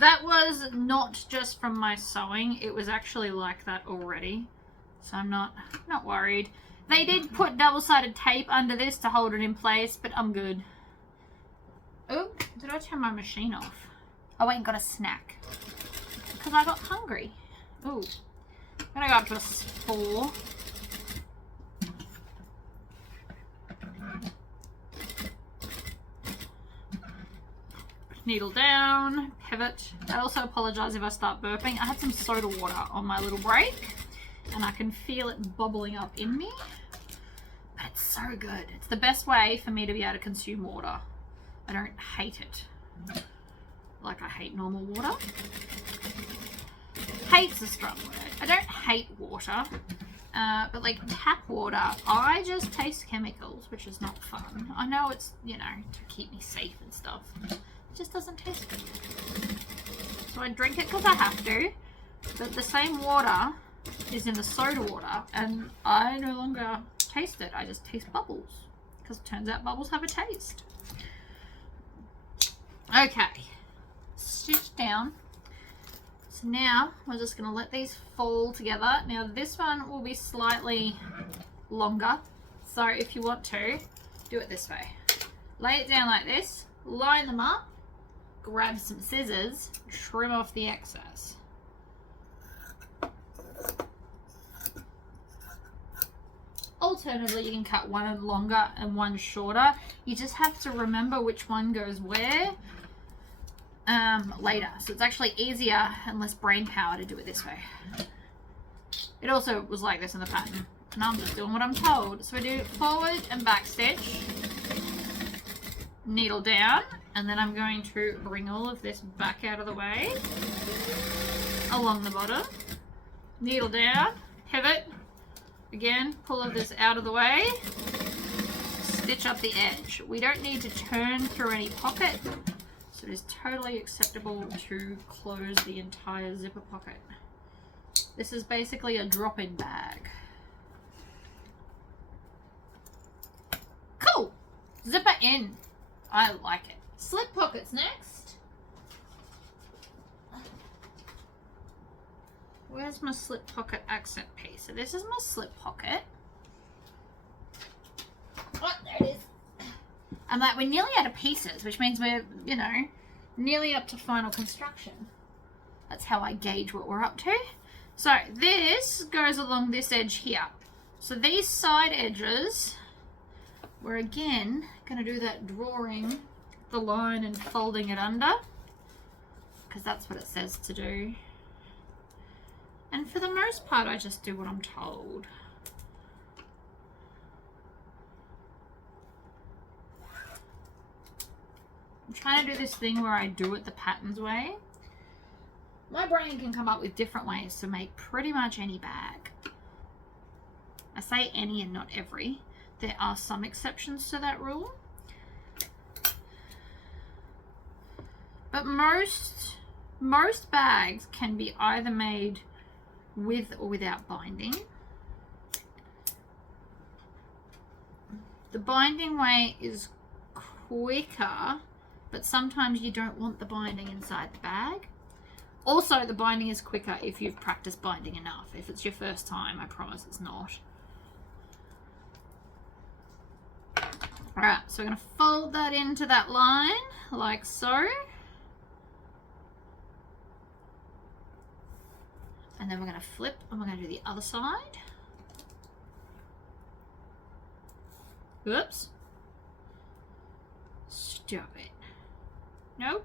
That was not just from my sewing, it was actually like that already, so I'm not worried. They did put double-sided tape under this to hold it in place, but I'm good. Oh, did I turn my machine off? I went and got a snack because I got hungry. Ooh, I'm gonna go up to a 4. Needle down, pivot. I also apologize if I start burping. I had some soda water on my little break and I can feel it bubbling up in me. But it's so good. It's the best way for me to be able to consume water. I don't hate it. Like I hate normal water. Hate's a strong word. I don't hate water. But like tap water, I just taste chemicals, which is not fun. I know it's, you know, to keep me safe and stuff. It just doesn't taste good. So I drink it because I have to. But the same water is in the soda water and I no longer taste it. I just taste bubbles. Because it turns out bubbles have a taste. Okay. Stitch down. So now we're just going to let these fall together. Now this one will be slightly longer. So if you want to, do it this way. Lay it down like this. Line them up. Grab some scissors. Trim off the excess. Alternatively, you can cut one longer and one shorter. You just have to remember which one goes where later. So it's actually easier and less brain power to do it this way. It also was like this in the pattern. And I'm just doing what I'm told. So we do forward and back stitch. Needle down. And then I'm going to bring all of this back out of the way. Along the bottom. Needle down. Pivot. Again, pull all of this out of the way. Stitch up the edge. We don't need to turn through any pocket. So it is totally acceptable to close the entire zipper pocket. This is basically a drop-in bag. Cool! Zipper in. I like it. Slip pockets next. Where's my slip pocket accent piece? So this is my slip pocket. Oh, there it is. I'm like, we're nearly out of pieces, which means we're, you know, nearly up to final construction. That's how I gauge what we're up to. So this goes along this edge here. So these side edges, we're again going to do that drawing the line and folding it under, because that's what it says to do. And for the most part, I just do what I'm told. I'm trying to do this thing where I do it the patterns way. My brain can come up with different ways to make pretty much any bag. I say any and not every. There are some exceptions to that rule. But most bags can be either made with or without binding. The binding way is quicker, but sometimes you don't want the binding inside the bag. Also, the binding is quicker if you've practiced binding enough. If it's your first time, I promise it's not. Alright, so we're going to fold that into that line, like so. And then we're going to flip and we're going to do the other side. Oops. Stop it. Nope.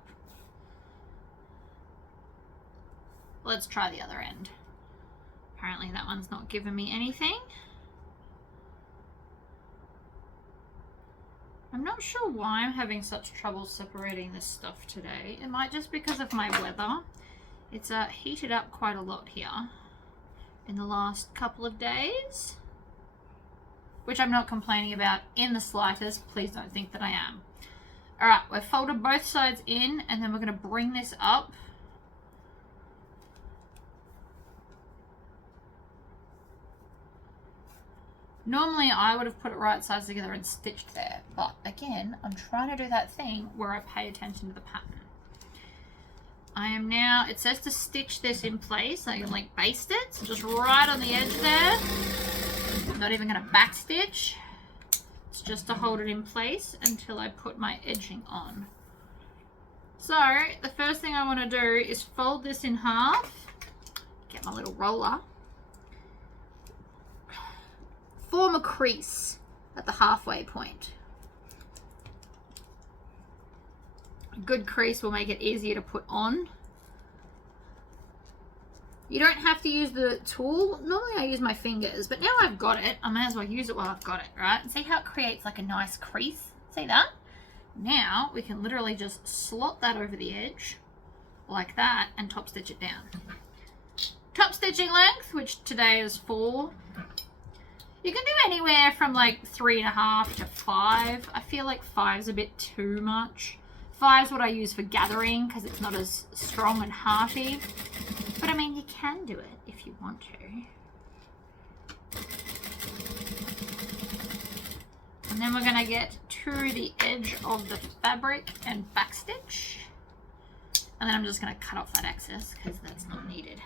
Let's try the other end. Apparently that one's not giving me anything. I'm not sure why I'm having such trouble separating this stuff today. It might just be because of my weather. It's heated up quite a lot here in the last couple of days, which I'm not complaining about in the slightest. Please don't think that I am. All right, we've folded both sides in, and then we're going to bring this up. Normally, I would have put it right sides together and stitched there, but again, I'm trying to do that thing where I pay attention to the pattern. I am now, it says to stitch this in place, so I can like baste it, so just right on the edge there. I'm not even going to back stitch. It's just to hold it in place until I put my edging on. So the first thing I want to do is fold this in half. Get my little roller. Form a crease at the halfway point. A good crease will make it easier to put on. You don't have to use the tool. Normally I use my fingers, but now I've got it, I may as well use it while I've got it, right? And see how it creates like a nice crease? See that? Now we can literally just slot that over the edge like that and top stitch it down. Top stitching length, which today is 4. You can do anywhere from like 3.5 to 5. I feel like 5's a bit too much. 5's what I use for gathering because it's not as strong and hearty. But I mean, you can do it if you want to. And then we're going to get to the edge of the fabric and backstitch. And then I'm just going to cut off that excess because that's not needed.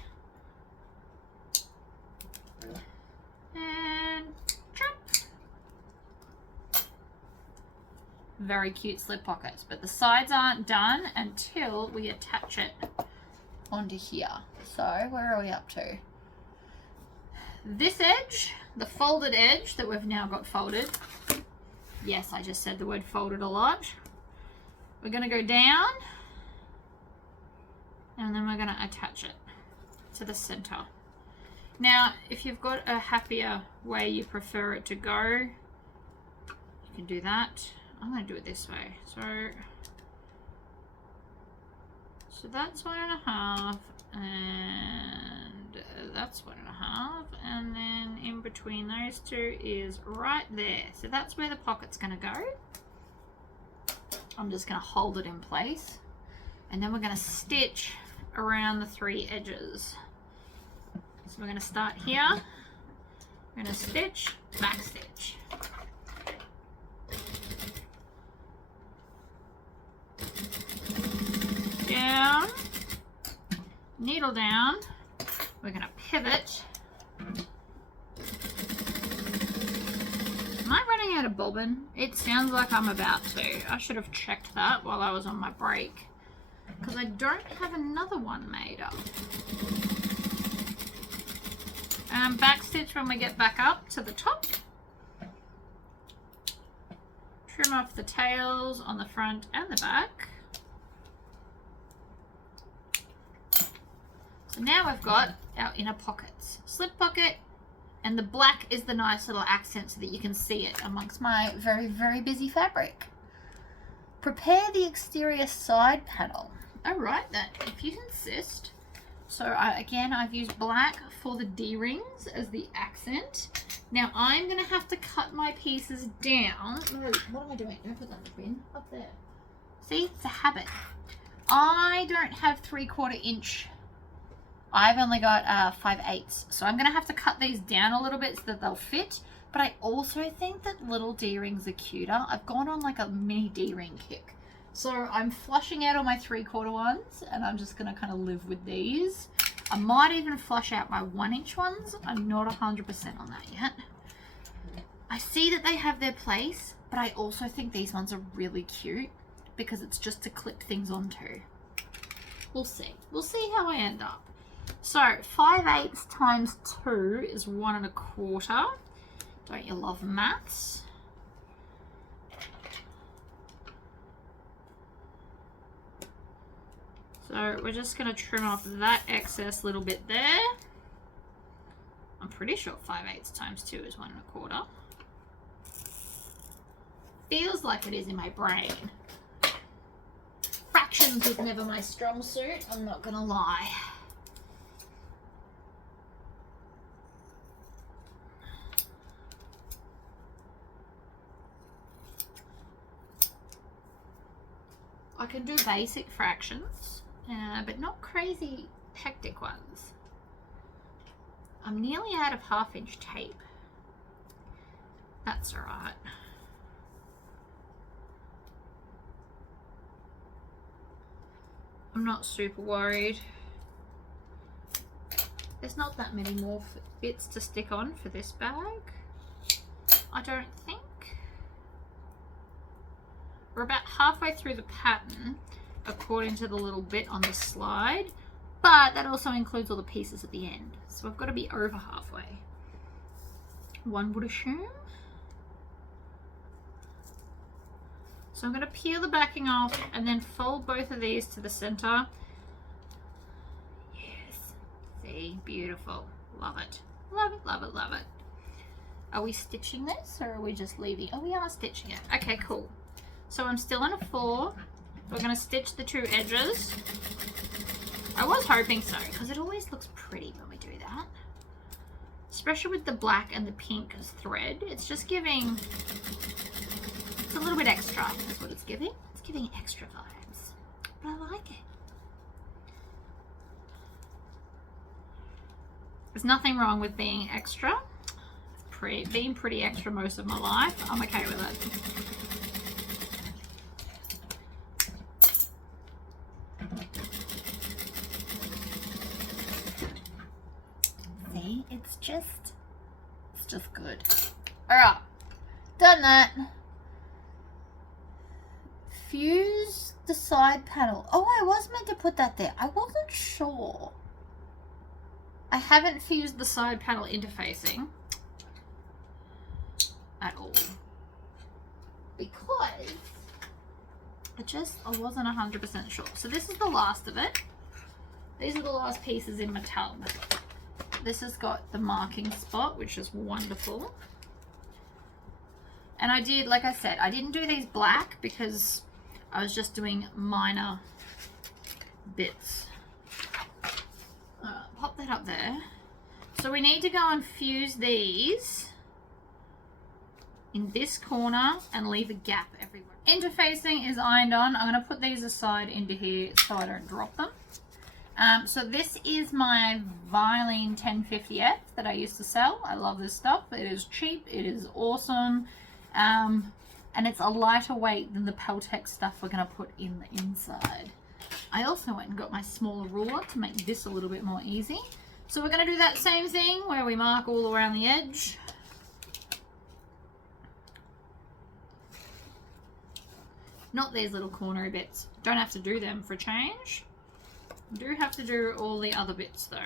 And chop. Very cute slip pockets, but the sides aren't done until we attach it onto here. So where are we up to? This edge, the folded edge that we've now got folded. Yes, I just said the word folded a lot. We're going to go down and then we're going to attach it to the center. Now, if you've got a happier way you prefer it to go, you can do that. I'm going to do it this way. So that's 1.5 and that's 1.5, and then in between those two is right there. So that's where the pocket's going to go. I'm just going to hold it in place and then we're going to stitch around the 3 edges. So we're going to start here. We're going to stitch, back stitch. Down, needle down. We're going to pivot. Am I running out of bobbin? It sounds like I'm about to. I should have checked that while I was on my break because I don't have another one made up. Backstitch when we get back up to the top. Trim off the tails on the front and the back. So now we've got our inner pockets. Slip pocket, and the black is the nice little accent so that you can see it amongst my very, very busy fabric. Prepare the exterior side panel. All right then, if you insist. So again, I've used black for the D-rings as the accent. Now I'm going to have to cut my pieces down. No, what am I doing? Don't put that in the bin. Up there. See, it's a habit. I don't have 3/4 inch. I've only got 5/8. So I'm going to have to cut these down a little bit so that they'll fit. But I also think that little D-rings are cuter. I've gone on like a mini D-ring kick. So I'm flushing out all my 3/4 ones and I'm just going to kind of live with these. I might even flush out my 1-inch ones. I'm not 100% on that yet. I see that they have their place, but I also think these ones are really cute because it's just to clip things onto. We'll see. We'll see how I end up. So 5/8 times 2 is 1 1/4. Don't you love maths? So we're just going to trim off that excess little bit there. I'm pretty sure 5/8 times 2 is 1 1/4. Feels like it is in my brain. Fractions was never my strong suit, I'm not going to lie. I can do basic fractions, but not crazy hectic ones. I'm nearly out of 1/2-inch tape. That's alright. I'm not super worried. There's not that many more bits to stick on for this bag, I don't think. We're about halfway through the pattern, according to the little bit on the slide, but that also includes all the pieces at the end. So I've got to be over halfway, one would assume. So I'm going to peel the backing off and then fold both of these to the center. Yes, see, beautiful, love it, love it, love it, love it. Are we stitching this or are we just leaving? Oh, we are stitching it. Okay, cool. So I'm still on a 4. We're going to stitch the 2 edges. I was hoping so, because it always looks pretty when we do that. Especially with the black and the pink as thread. It's just giving, it's a little bit extra, that's what it's giving. It's giving extra vibes, but I like it. There's nothing wrong with being extra. Being pretty extra most of my life. I'm okay with it. See, it's just good. All right, done that. Fuse the side panel. Oh, I was meant to put that there. I wasn't sure. I haven't fused the side panel interfacing at all, because I wasn't 100% sure. So this is the last of it. These are the last pieces in my tub. This has got the marking spot, which is wonderful. And I did, like I said, I didn't do these black because I was just doing minor bits. Pop that up there. So we need to go and fuse these in this corner and leave a gap everywhere. Interfacing is ironed on. I'm going to put these aside into here so I don't drop them. So this is my Vilene 1050F that I used to sell. I love this stuff. It is cheap. It is awesome. And it's a lighter weight than the Peltex stuff we're going to put in the inside. I also went and got my smaller ruler to make this a little bit more easy. So we're going to do that same thing where we mark all around the edge. Not these little cornery bits. Don't have to do them for change. Do have to do all the other bits though.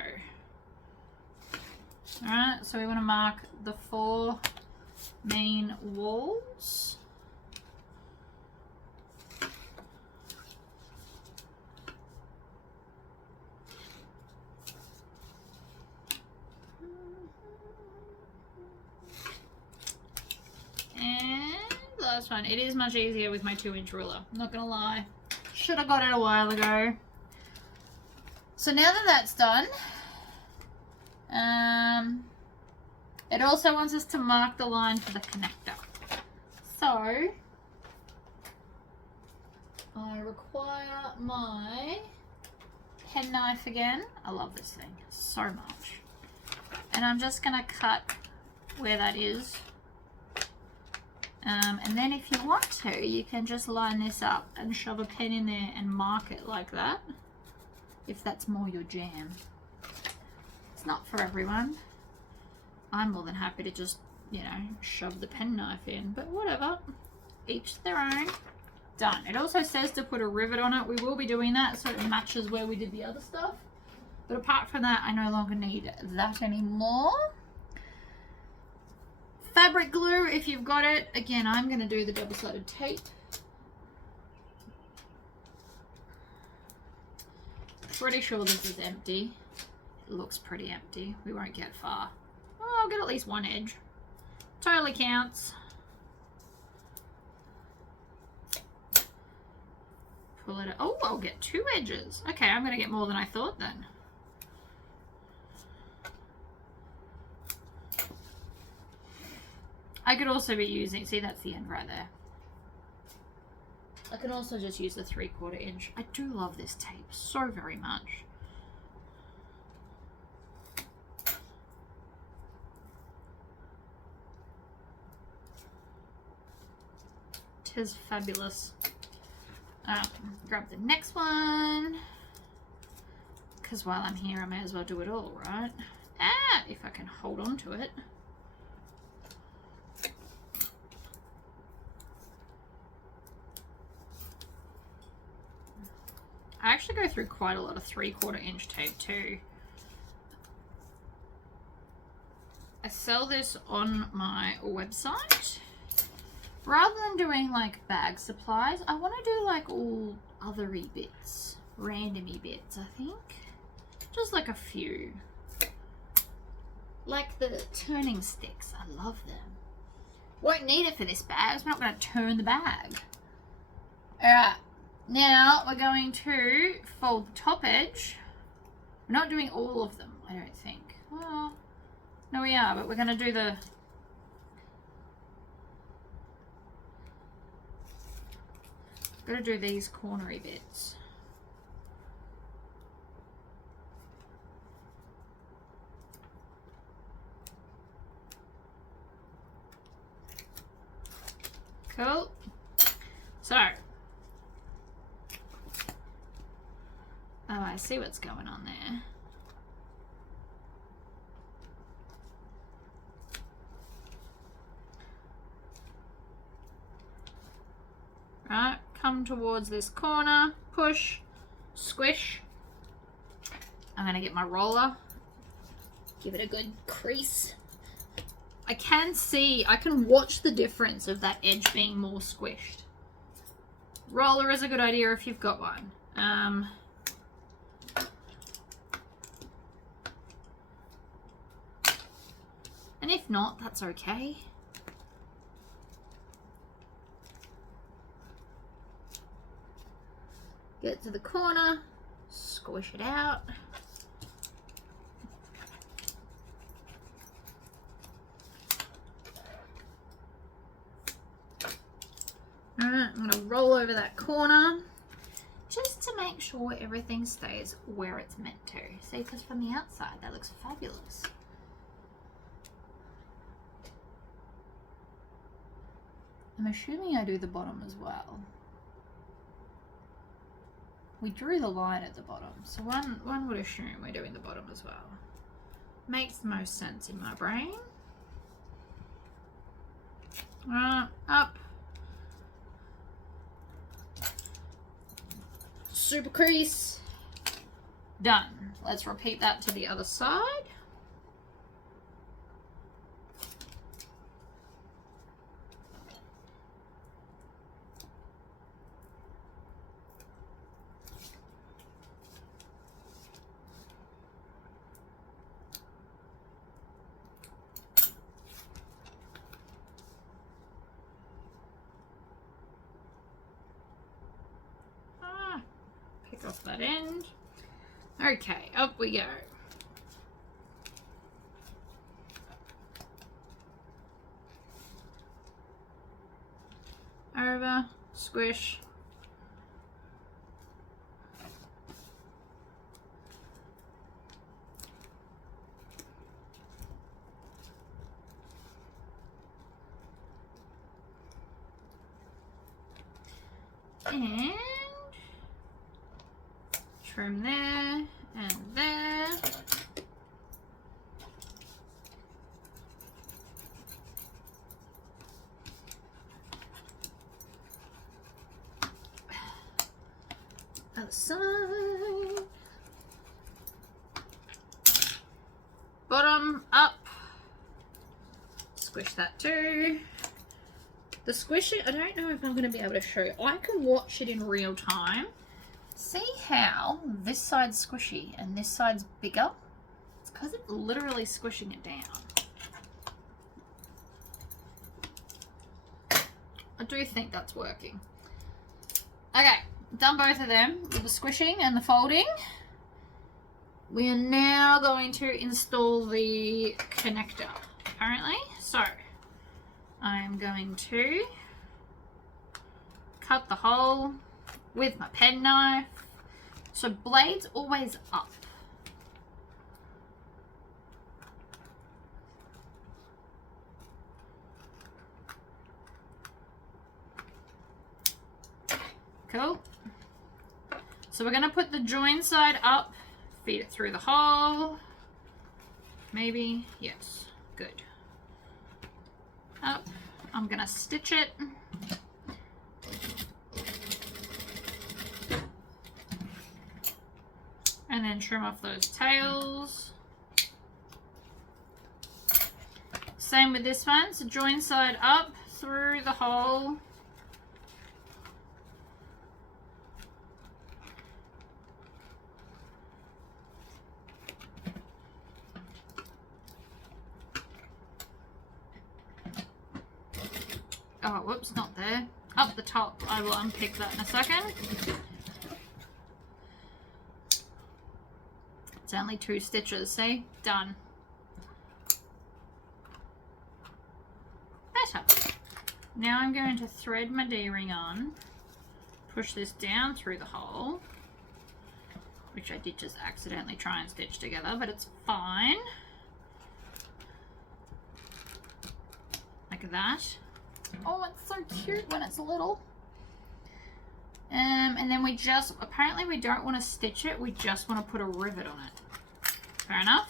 Alright, so we want to mark the 4 main walls. And the last one. It is much easier with my 2-inch ruler. I'm not gonna lie. Should have got it a while ago. So now that that's done, it also wants us to mark the line for the connector. So I require my penknife again. I love this thing so much. And I'm just gonna cut where that is. And then if you want to, you can just line this up and shove a pen in there and mark it like that, if that's more your jam. It's not for everyone. I'm more than happy to just, you know, shove the penknife in, but whatever. Each their own. Done. It also says to put a rivet on it. We will be doing that so it matches where we did the other stuff. But apart from that, I no longer need that anymore. Fabric glue, if you've got it. Again, I'm going to do the double-sided tape. Pretty sure this is empty. It looks pretty empty. We won't get far. Oh, I'll get at least one edge. Totally counts. Pull it. Oh, I'll get 2 edges. Okay, I'm going to get more than I thought then. I could also be using, see, that's the end right there. I can also just use the 3/4 inch. I do love this tape so very much. Tis fabulous. Grab the next one. Because while I'm here, I may as well do it all, right? Ah, if I can hold on to it. actually go through quite a lot of 3/4 inch tape too. I sell this on my website. Rather than doing like bag supplies, I want to do like all othery bits, randomy bits, I think. Just like a few. Like the turning sticks, I love them. Won't need it for this bag, so I'm not going to turn the bag. Alright, now we're going to fold the top edge. We're not doing all of them, I don't think. Well, no we are, but we're going to do the... Got to do these cornery bits. Cool. So, oh, I see what's going on there. Right, come towards this corner, push, squish. I'm going to get my roller, give it a good crease. I can see, I can watch the difference of that edge being more squished. Roller is a good idea if you've got one. And if not, that's okay. Get to the corner, squish it out. Alright, I'm going to roll over that corner just to make sure everything stays where it's meant to. See, because from the outside that looks fabulous. I'm assuming I do the bottom as well. We drew the line at the bottom, so one would assume we're doing the bottom as well. Makes the most sense in my brain. Up. Super crease. Done. Let's repeat that to the other side. Pick off that end. Okay, up we go. Over, squish. And trim there and there. Other side. Bottom up. Squish that too. The squishing, I don't know if I'm going to be able to show you. I can watch it in real time. See how this side's squishy and this side's bigger? It's because it's literally squishing it down. I do think that's working. Okay, done both of them with the squishing and the folding. We are now going to install the connector, apparently. So, I'm going to cut the hole with my pen knife. So blade's always up. Cool. So we're going to put the join side up, feed it through the hole. Maybe, yes, good. Up. I'm going to stitch it. And then trim off those tails. Same with this one. So join side up through the hole. Oh, whoops, not there. Up the top. I will unpick that in a second. It's only 2 stitches, see? Done. Better. Now I'm going to thread my D-ring on, push this down through the hole, which I did just accidentally try and stitch together, but it's fine. Like that. Oh, it's so cute when it's little. And then we just, apparently we don't want to stitch it, we just want to put a rivet on it. Fair enough.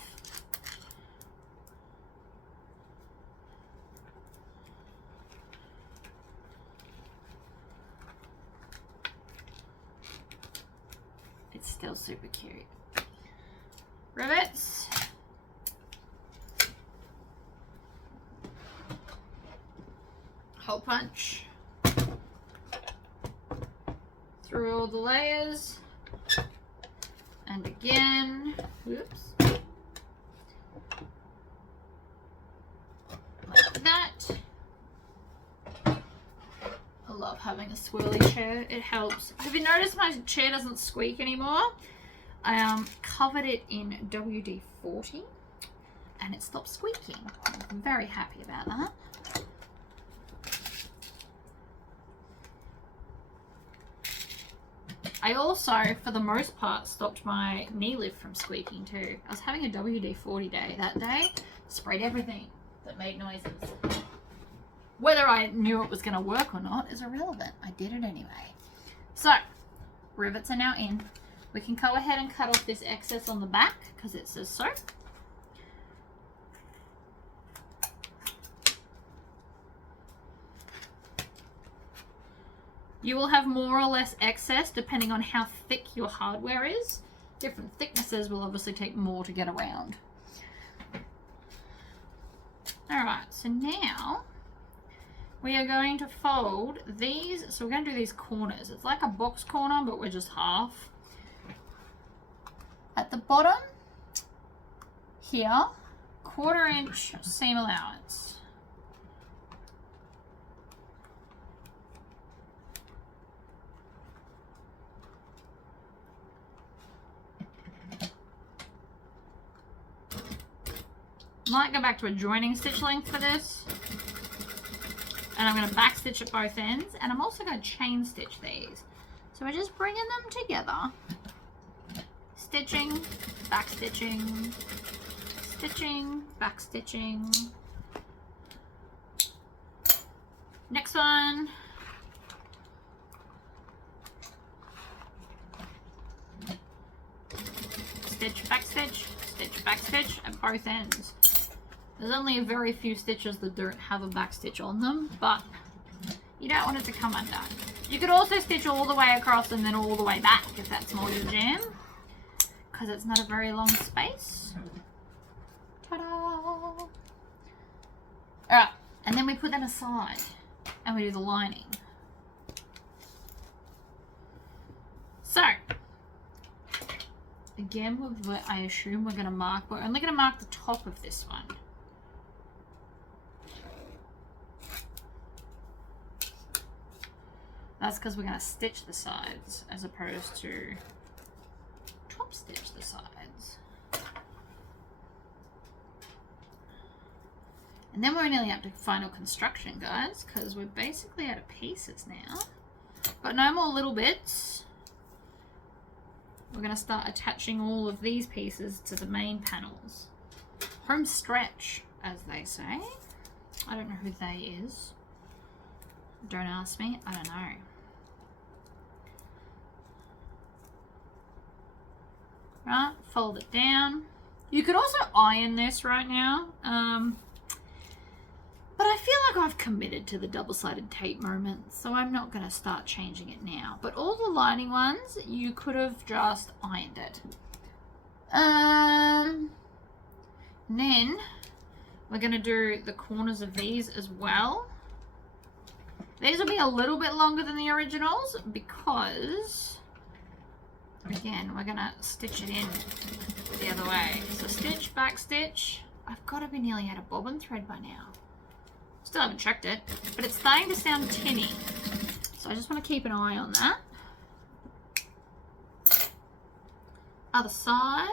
It's still super cute. Rivets. Hole punch through all the layers, and again, oops, like that. I love having a swirly chair, it helps. Have you noticed my chair doesn't squeak anymore? I covered it in WD-40 and it stopped squeaking. I'm very happy about that. I also, for the most part, stopped my knee lift from squeaking too. I was having a WD-40 day that day. Sprayed everything that made noises. Whether I knew it was going to work or not is irrelevant. I did it anyway. So, rivets are now in. We can go ahead and cut off this excess on the back because it says so. You will have more or less excess depending on how thick your hardware is. Different thicknesses will obviously take more to get around. Alright, so now we are going to fold these. So we're going to do these corners. It's like a box corner, but we're just half. At the bottom, here, 1/4 inch seam allowance. Might go back to a joining stitch length for this, and I'm going to back stitch at both ends, and I'm also going to chain stitch these. So we're just bringing them together, stitching, back stitching, stitching, back stitching. Next one. Stitch, back stitch, stitch, back stitch at both ends. There's only a very few stitches that don't have a back stitch on them, but you don't want it to come undone. You could also stitch all the way across and then all the way back if that's more your jam, because it's not a very long space. Ta-da! Alright, and then we put them aside and we do the lining. So, again, with what I assume we're only going to mark the top of this one. That's because we're going to stitch the sides as opposed to top stitch the sides. And then we're nearly up to final construction, guys, because we're basically out of pieces now. But no more little bits. We're going to start attaching all of these pieces to the main panels. Home stretch, as they say. I don't know who they is. Don't ask me. I don't know. Right, fold it down. You could also iron this right now. But I feel like I've committed to the double-sided tape moment, so I'm not going to start changing it now. But all the lining ones, you could have just ironed it. Then we're going to do the corners of these as well. These will be a little bit longer than the originals because, again, we're going to stitch it in the other way. So stitch, back stitch. I've got to be nearly out of bobbin thread by now. Still haven't checked it, but it's starting to sound tinny. So I just want to keep an eye on that. Other side.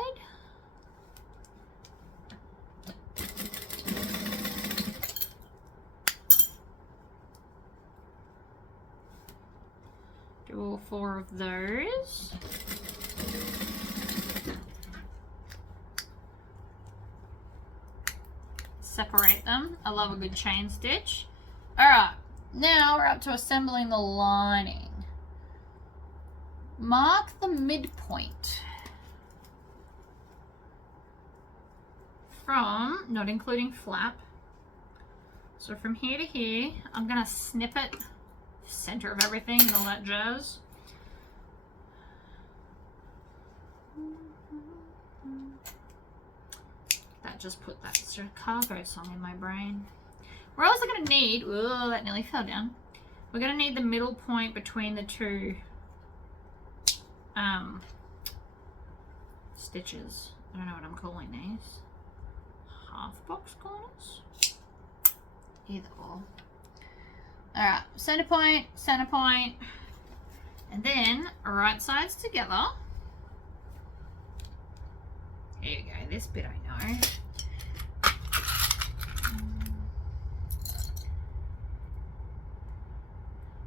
Do all 4 of those. Separate them. I love a good chain stitch. Alright, now we're up to assembling the lining. Mark the midpoint from, not including flap, so from here to here, I'm going to snip it, center of everything and all that jazz. That just put that Chicago song in my brain. We're also going to need, oh, that nearly fell down. We're going to need the middle point between the 2 stitches. I don't know what I'm calling these. Half box corners? Either or. Alright, center point, and then right sides together. There you go, this bit I know.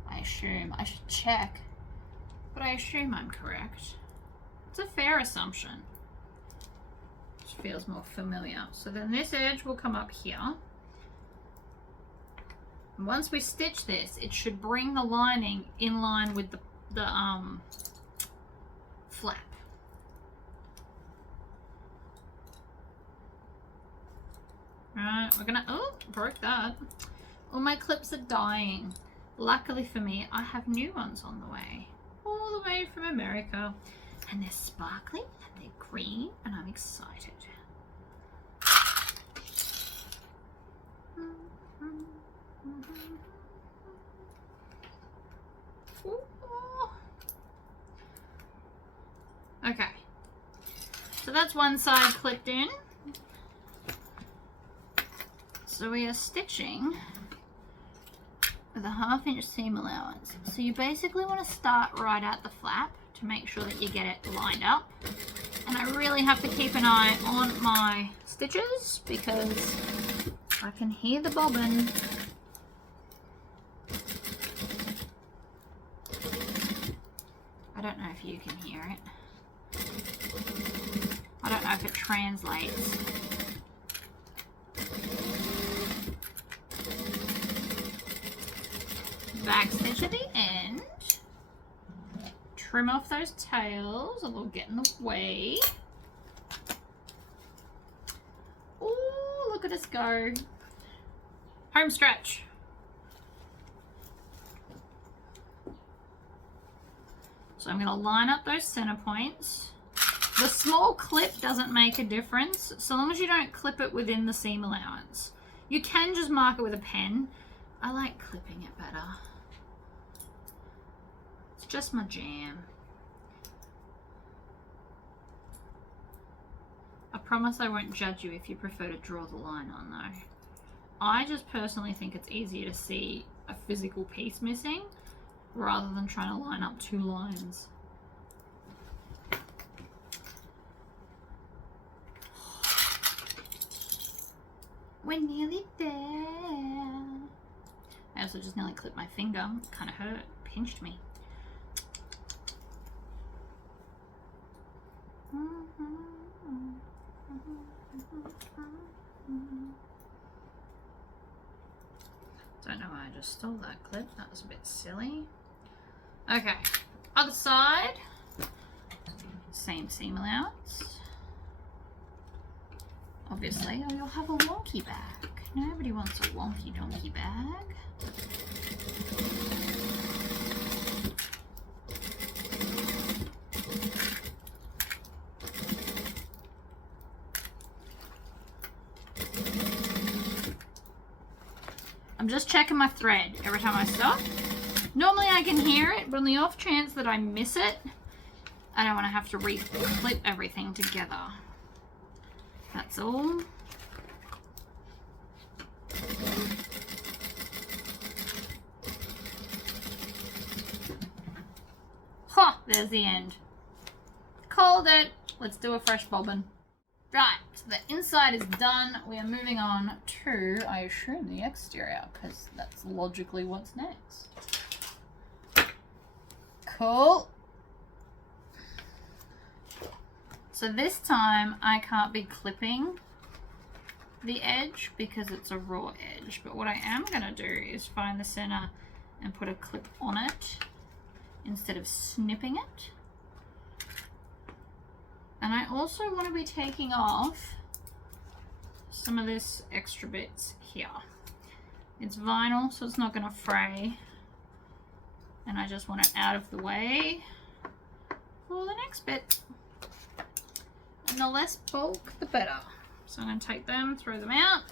I assume, I should check, but I assume I'm correct. It's a fair assumption. Which feels more familiar. So then this edge will come up here. And once we stitch this, it should bring the lining in line with the flap. Right, we're gonna, oh, broke that. All my clips are dying. Luckily for me, I have new ones on the way. All the way from America. And they're sparkly and they're green and I'm excited. Okay. So that's one side clipped in. So we are stitching with a 1/2 inch seam allowance. So you basically want to start right at the flap to make sure that you get it lined up. And I really have to keep an eye on my stitches because I can hear the bobbin. I don't know if you can hear it. I don't know if it translates. Back stitch at the end. Trim off those tails, or they'll get in the way. Oh, look at us go. Home stretch. So I'm going to line up those center points. The small clip doesn't make a difference, so long as you don't clip it within the seam allowance. You can just mark it with a pen. I like clipping it better. It's just my jam. I promise I won't judge you if you prefer to draw the line on though. I just personally think it's easier to see a physical piece missing rather than trying to line up 2 lines. We're nearly there. I also just nearly clipped my finger. It kind of hurt, pinched me. Don't know why I just stole that clip. That was a bit silly. Okay, other side. Same seam allowance. Obviously, or you'll have a wonky bag. Nobody wants a wonky donkey bag. I'm just checking my thread every time I stop. Normally I can hear it, but on the off chance that I miss it, I don't want to have to re-clip everything together. That's all. Ha! There's the end. Called it. Let's do a fresh bobbin. Right, so the inside is done. We are moving on to, I assume, the exterior, because that's logically what's next. Cool. So this time I can't be clipping the edge because it's a raw edge, but what I am going to do is find the center and put a clip on it instead of snipping it. And I also want to be taking off some of this extra bits here. It's vinyl, so it's not going to fray. And I just want it out of the way for the next bit. And the less bulk, the better. So I'm going to take them, throw them out.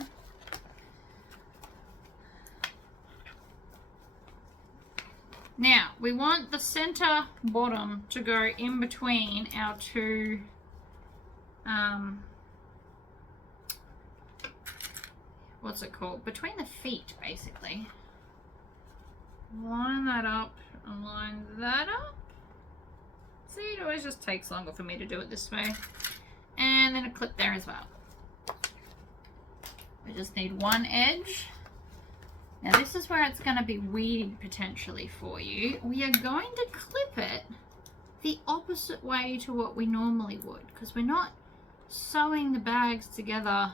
Now, we want the center bottom to go in between our two what's it called? Between the feet, basically. Line that up and line that up. See, it always just takes longer for me to do it this way. And then a clip there as well. We just need one edge. Now this is where it's going to be weird potentially for you. We are going to clip it the opposite way to what we normally would, because we're not sewing the bags together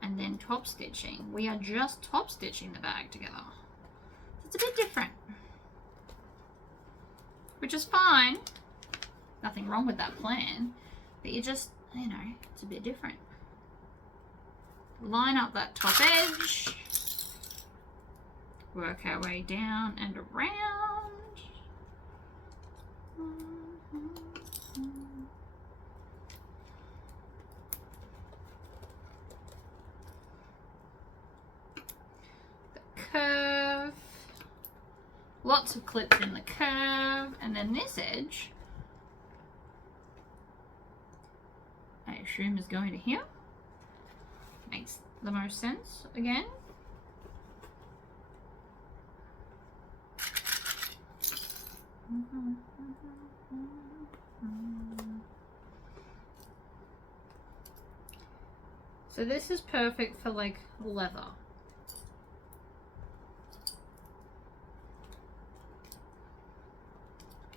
and then top stitching. We are just top stitching the bag together. It's a bit different, which is fine. Nothing wrong with that plan, but you just, you know, it's a bit different. Line up that top edge. Work our way down and around. The curve. Lots of clips in the curve. And then this edge, I assume, is going to here. Makes the most sense again. So this is perfect for like leather.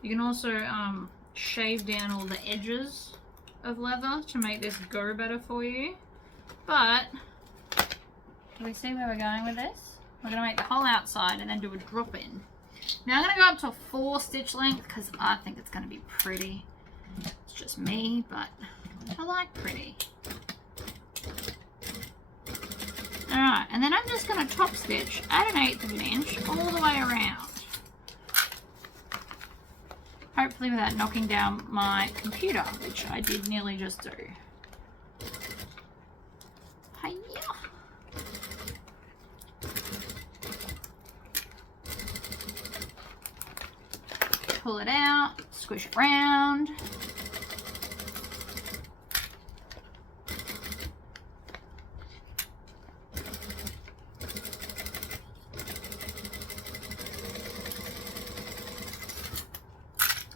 You can also shave down all the edges of leather to make this go better for you. But do we see where we're going with this? We're going to make the whole outside and then do a drop in. Now I'm going to go up to 4 stitch length because I think it's going to be pretty. It's just me, but I like pretty. Alright, and then I'm just going to top stitch at 1/8 of an inch all the way around. Hopefully without knocking down my computer, which I did nearly just do. Hiya! Pull it out, squish it round.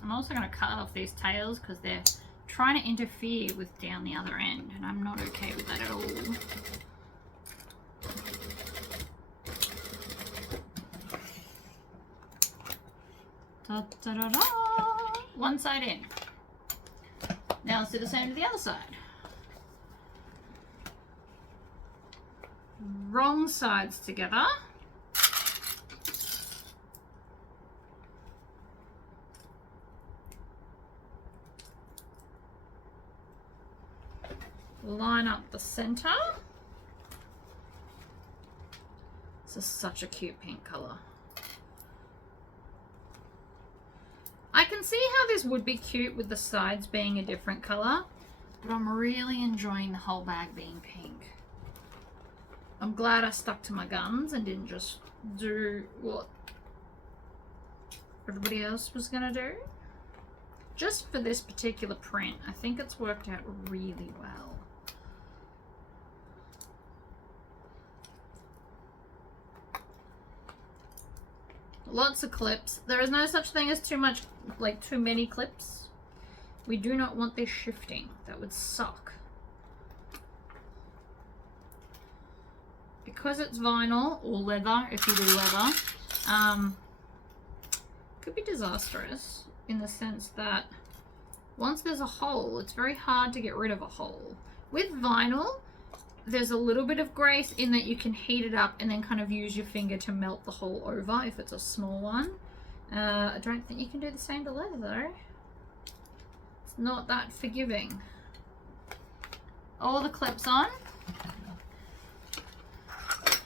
I'm also going to cut off these tails because they're trying to interfere with down the other end, and I'm not okay with that at all. Da, da, da, da. One side in. Now let's do the same to the other side. Wrong sides together. Line up the center. This is such a cute pink color. I can see how this would be cute with the sides being a different color, but I'm really enjoying the whole bag being pink. I'm glad I stuck to my guns and didn't just do what everybody else was gonna do. Just for this particular print, I think it's worked out really well. Lots of clips. There is no such thing as too many clips. We do not want this shifting. That would suck. Because it's vinyl or leather, if you do leather, could be disastrous in the sense that once there's a hole, it's very hard to get rid of a hole. With vinyl, there's a little bit of grace in that you can heat it up and then kind of use your finger to melt the hole over if it's a small one. I don't think you can do the same to leather though. It's not that forgiving. All the clips on.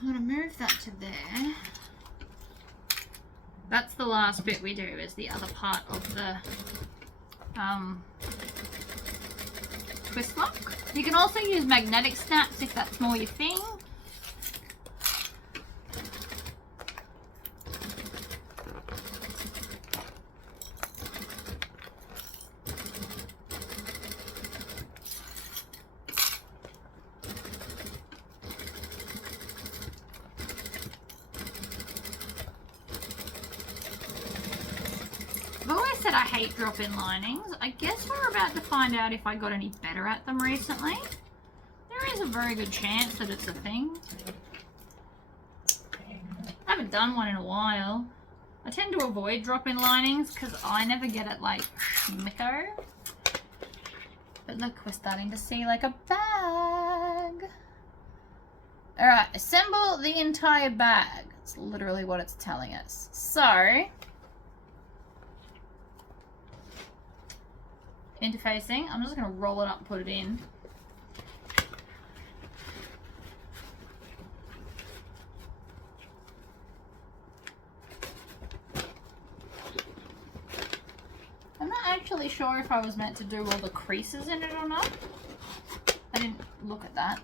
I'm going to move that to there. That's the last bit we do, is the other part of the twist lock. You can also use magnetic snaps if that's more your thing. I've always said I hate drop-in linings. I guess we're about to find out if I got any better at them recently. There is a very good chance that it's a thing. I haven't done one in a while. I tend to avoid drop-in linings because I never get it like schmicko. But look, we're starting to see like a bag. Alright, assemble the entire bag. That's literally what it's telling us. So, interfacing. I'm just going to roll it up and put it in. I'm not actually sure if I was meant to do all the creases in it or not. I didn't look at that.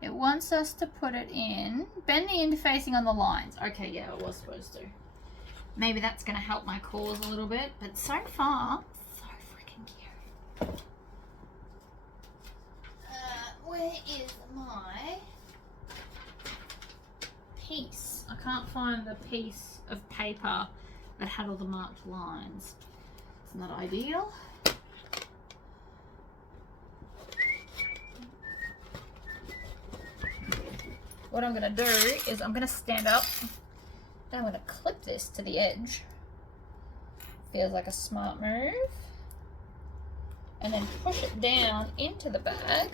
It wants us to put it in. Bend the interfacing on the lines. Okay, yeah, I was supposed to. Maybe that's going to help my cause a little bit, but so far, so freaking cute. Where is my piece? I can't find the piece of paper that had all the marked lines. It's not ideal. What I'm going to do is I'm going to stand up and I'm going to clip this to the edge. Feels like a smart move. And then push it down into the bag.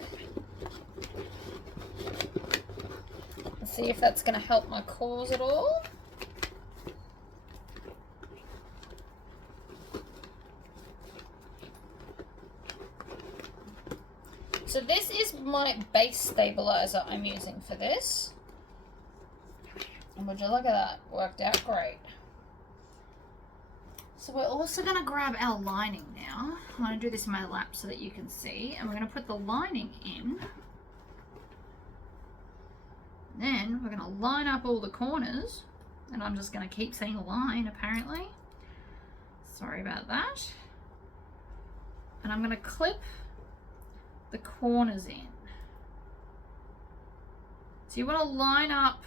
And see if that's going to help my cause at all. So this is my base stabilizer I'm using for this. And would you look at that? Worked out great. So we're also going to grab our lining now. I'm going to do this in my lap so that you can see. And we're going to put the lining in. Then we're going to line up all the corners. And I'm just going to keep saying line apparently. Sorry about that. And I'm going to clip the corners in. So you want to line up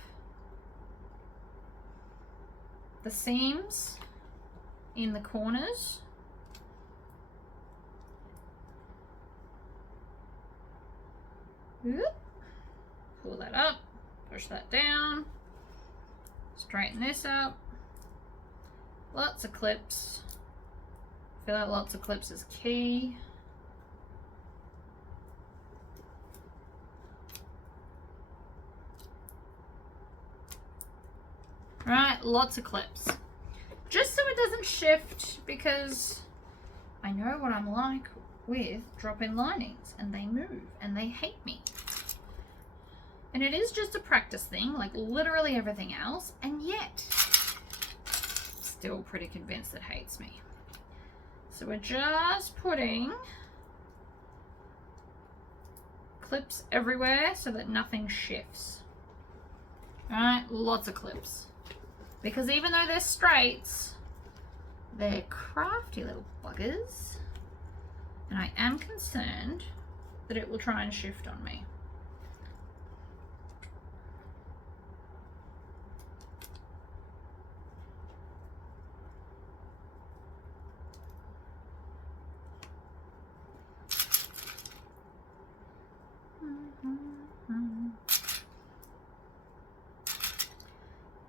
the seams in the corners. Whoop. Pull that up, push that down, straighten this up. Lots of clips. I feel like lots of clips is key. Right, lots of clips. Just so it doesn't shift, because I know what I'm like with drop-in linings, and they move, and they hate me. And it is just a practice thing, like literally everything else, and yet, still pretty convinced it hates me. So we're just putting clips everywhere so that nothing shifts. Alright, lots of clips. Because even though they're straights, they're crafty little buggers. And I am concerned that it will try and shift on me.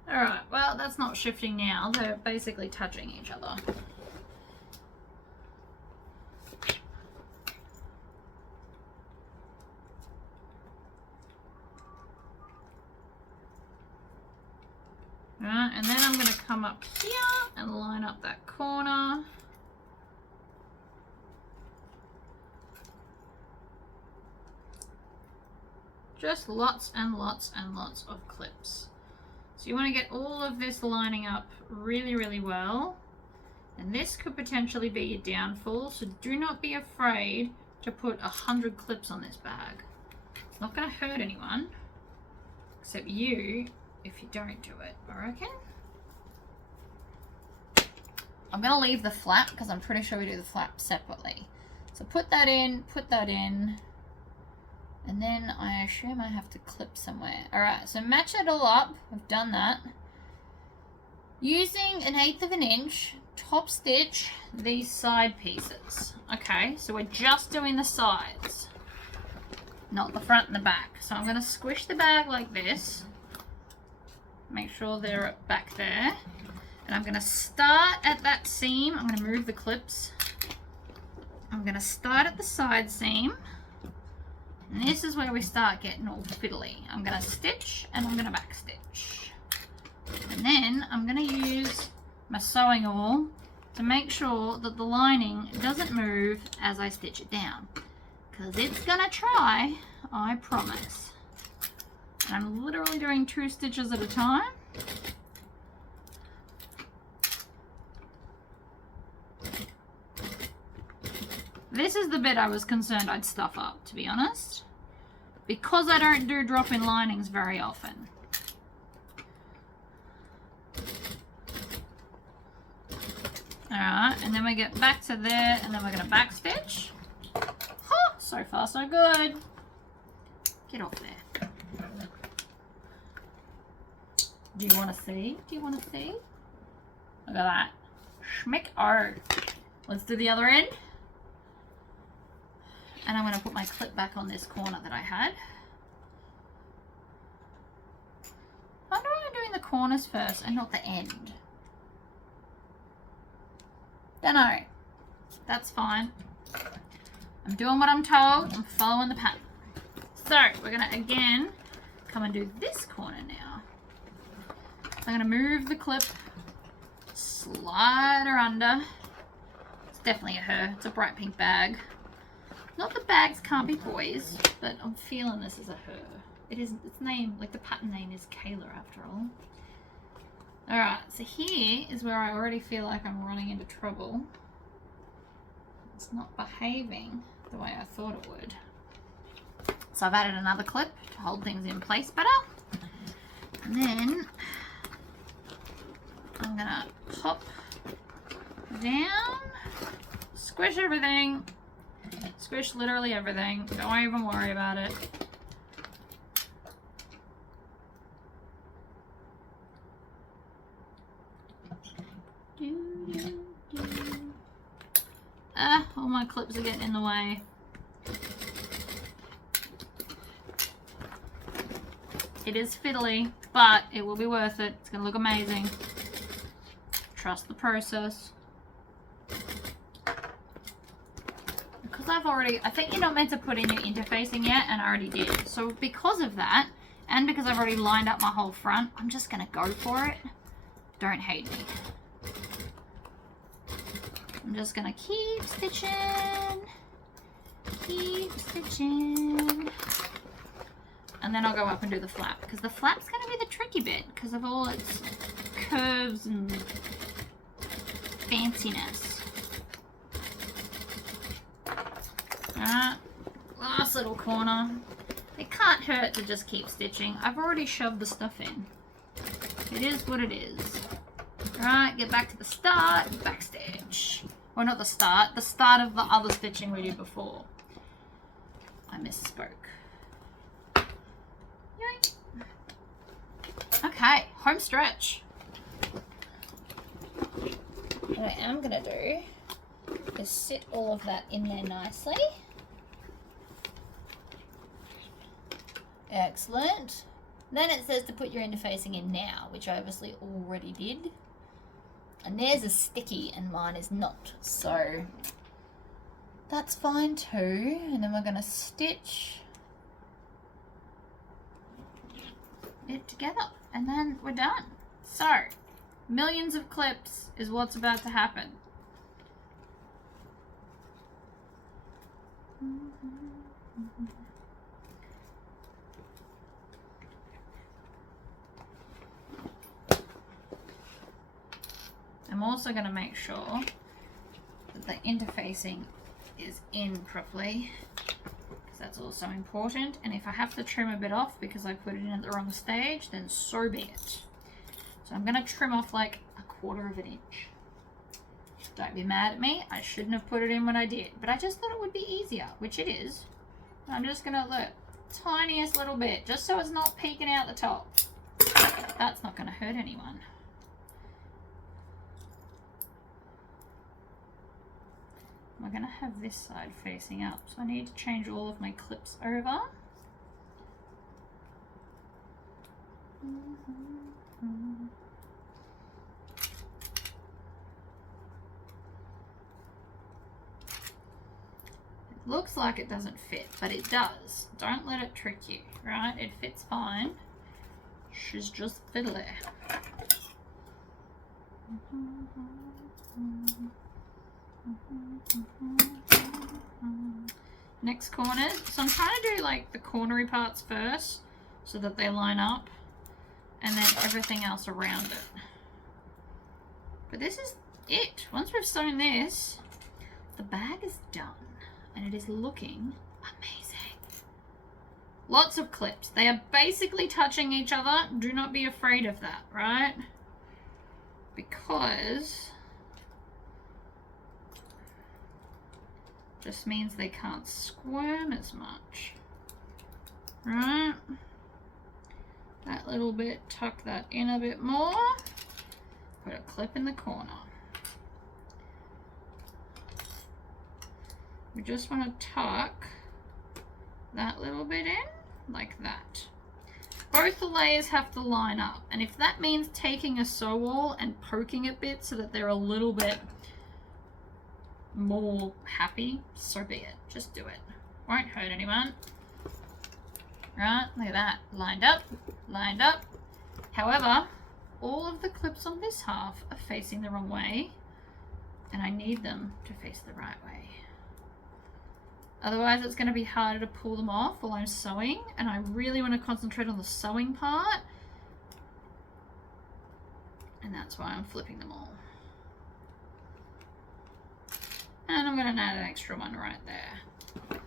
Alright, well, that's not shifting now. They're basically touching each other. Alright, and then I'm going to come up here and line up that corner. Just lots and lots and lots of clips. So you want to get all of this lining up really, really well. And this could potentially be your downfall, so do not be afraid to put 100 clips on this bag. It's not going to hurt anyone, except you, if you don't do it, I reckon. I'm going to leave the flap because I'm pretty sure we do the flap separately. So put that in, and then I assume I have to clip somewhere. Alright, so match it all up. I've done that. Using 1/8 of an inch, top stitch these side pieces. Okay, so we're just doing the sides, not the front and the back. So I'm going to squish the bag like this. Make sure they're back there. And I'm going to start at that seam. I'm going to move the clips. I'm going to start at the side seam. And this is where we start getting all fiddly. I'm going to stitch and I'm going to back stitch. And then I'm going to use my sewing awl to make sure that the lining doesn't move as I stitch it down. Because it's going to try, I promise. And I'm literally doing 2 stitches at a time. This is the bit I was concerned I'd stuff up, to be honest, because I don't do drop-in linings very often. Alright, and then we get back to there, and then we're going to back stitch. Huh, so far so good. Get off there. Do you want to see? Do you want to see? Look at that. Schmick. Oh. Let's do the other end. And I'm going to put my clip back on this corner that I had. I wonder why I'm doing the corners first and not the end. Don't know. That's fine. I'm doing what I'm told. I'm following the pattern. So we're going to again come and do this corner now. So I'm going to move the clip, slide her under. It's definitely a her. It's a bright pink bag. Not that bags can't be boys, but I'm feeling this is a her. It is, its name, like the pattern name is Kayla after all. Alright, so here is where I already feel like I'm running into trouble. It's not behaving the way I thought it would. So I've added another clip to hold things in place better. And then I'm gonna pop down, squish everything. Squish literally everything. Don't even worry about it. All my clips are getting in the way. It is fiddly, but it will be worth it. It's gonna look amazing. Trust the process. Because I've already, I think you're not meant to put in your interfacing yet, and I already did. So because of that, and because I've already lined up my whole front, I'm just going to go for it. Don't hate me. I'm just going to keep stitching. Keep stitching. And then I'll go up and do the flap. Because the flap's going to be the tricky bit, because of all its curves and fanciness. Alright, last little corner. It can't hurt to just keep stitching. I've already shoved the stuff in. It is what it is. Alright, get back to the start, backstitch. Well, not the start of the other stitching we did before. I misspoke. Yoink. Okay, home stretch. What I am going to do is sit all of that in there nicely. Excellent. Then it says to put your interfacing in now, which I obviously already did. And theirs is sticky and mine is not, so that's fine too. And then we're going to stitch it together and then we're done. So, millions of clips is what's about to happen. I'm also going to make sure that the interfacing is in properly, because that's also important. And if I have to trim a bit off because I put it in at the wrong stage, then so be it. So I'm going to trim off like 1/4 of an inch. Don't be mad at me. I shouldn't have put it in when I did, but I just thought it would be easier, which it is. I'm just going to look, tiniest little bit, just so it's not peeking out the top. That's not going to hurt anyone. We're going to have this side facing up, so I need to change all of my clips over. It looks like it doesn't fit, but it does. Don't let it trick you, right? It fits fine. She's just fiddly. Next corners. So I'm trying to do like the cornery parts first so that they line up, and then everything else around it. But this is it. Once we've sewn this, the bag is done and it is looking amazing. Lots of clips. They are basically touching each other. Do not be afraid of that, right? Because just means they can't squirm as much, right? That little bit, tuck that in a bit more, put a clip in the corner. We just want to tuck that little bit in, like that. Both the layers have to line up, and if that means taking a sew wall and poking it bit so that they're a little bit more happy, so be it. Just do it. Won't hurt anyone. Right, look at that. Lined up, lined up. However, all of the clips on this half are facing the wrong way, and I need them to face the right way. Otherwise, it's going to be harder to pull them off while I'm sewing, and I really want to concentrate on the sewing part, and that's why I'm flipping them all. And I'm going to add an extra one right there.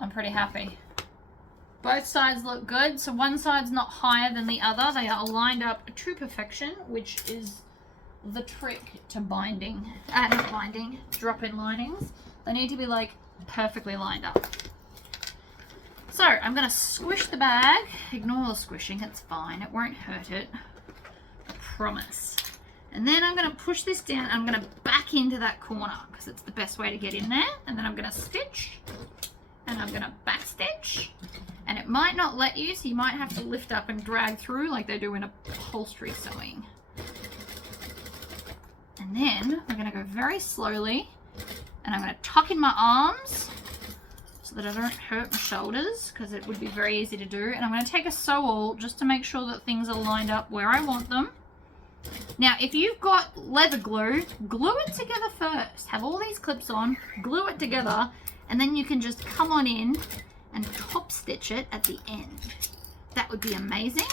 I'm pretty happy. Both sides look good. So one side's not higher than the other. They are lined up to perfection, which is the trick to binding. Not binding, drop-in linings. They need to be like perfectly lined up. So I'm going to squish the bag. Ignore the squishing, it's fine. It won't hurt it. I promise. And then I'm going to push this down. I'm going to back into that corner because it's the best way to get in there. And then I'm going to stitch and I'm going to back stitch. And it might not let you, so you might have to lift up and drag through like they do in upholstery sewing. And then we're going to go very slowly, and I'm going to tuck in my arms so that I don't hurt my shoulders, because it would be very easy to do. And I'm going to take a sew all just to make sure that things are lined up where I want them. Now, if you've got leather glue, glue it together first. Have all these clips on, glue it together, and then you can just come on in and top stitch it at the end. That would be amazing.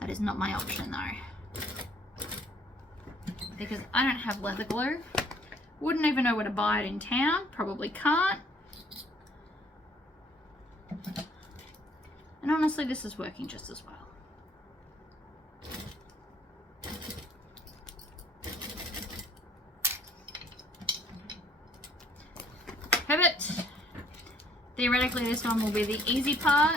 That is not my option though, because I don't have leather glue. Wouldn't even know where to buy it in town. Probably can't. And honestly, this is working just as well. Pivot. Theoretically, this one will be the easy part.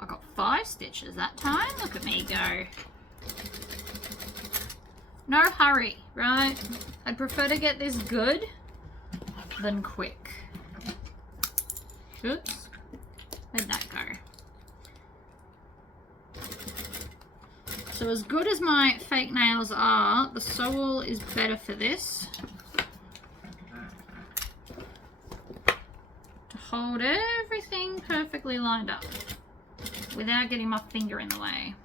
I got 5 stitches that time. Look at me go. No hurry, right? I'd prefer to get this good than quick. Oops. Where'd that go? So as good as my fake nails are, the sewall is better for this. To hold everything perfectly lined up without getting my finger in the way.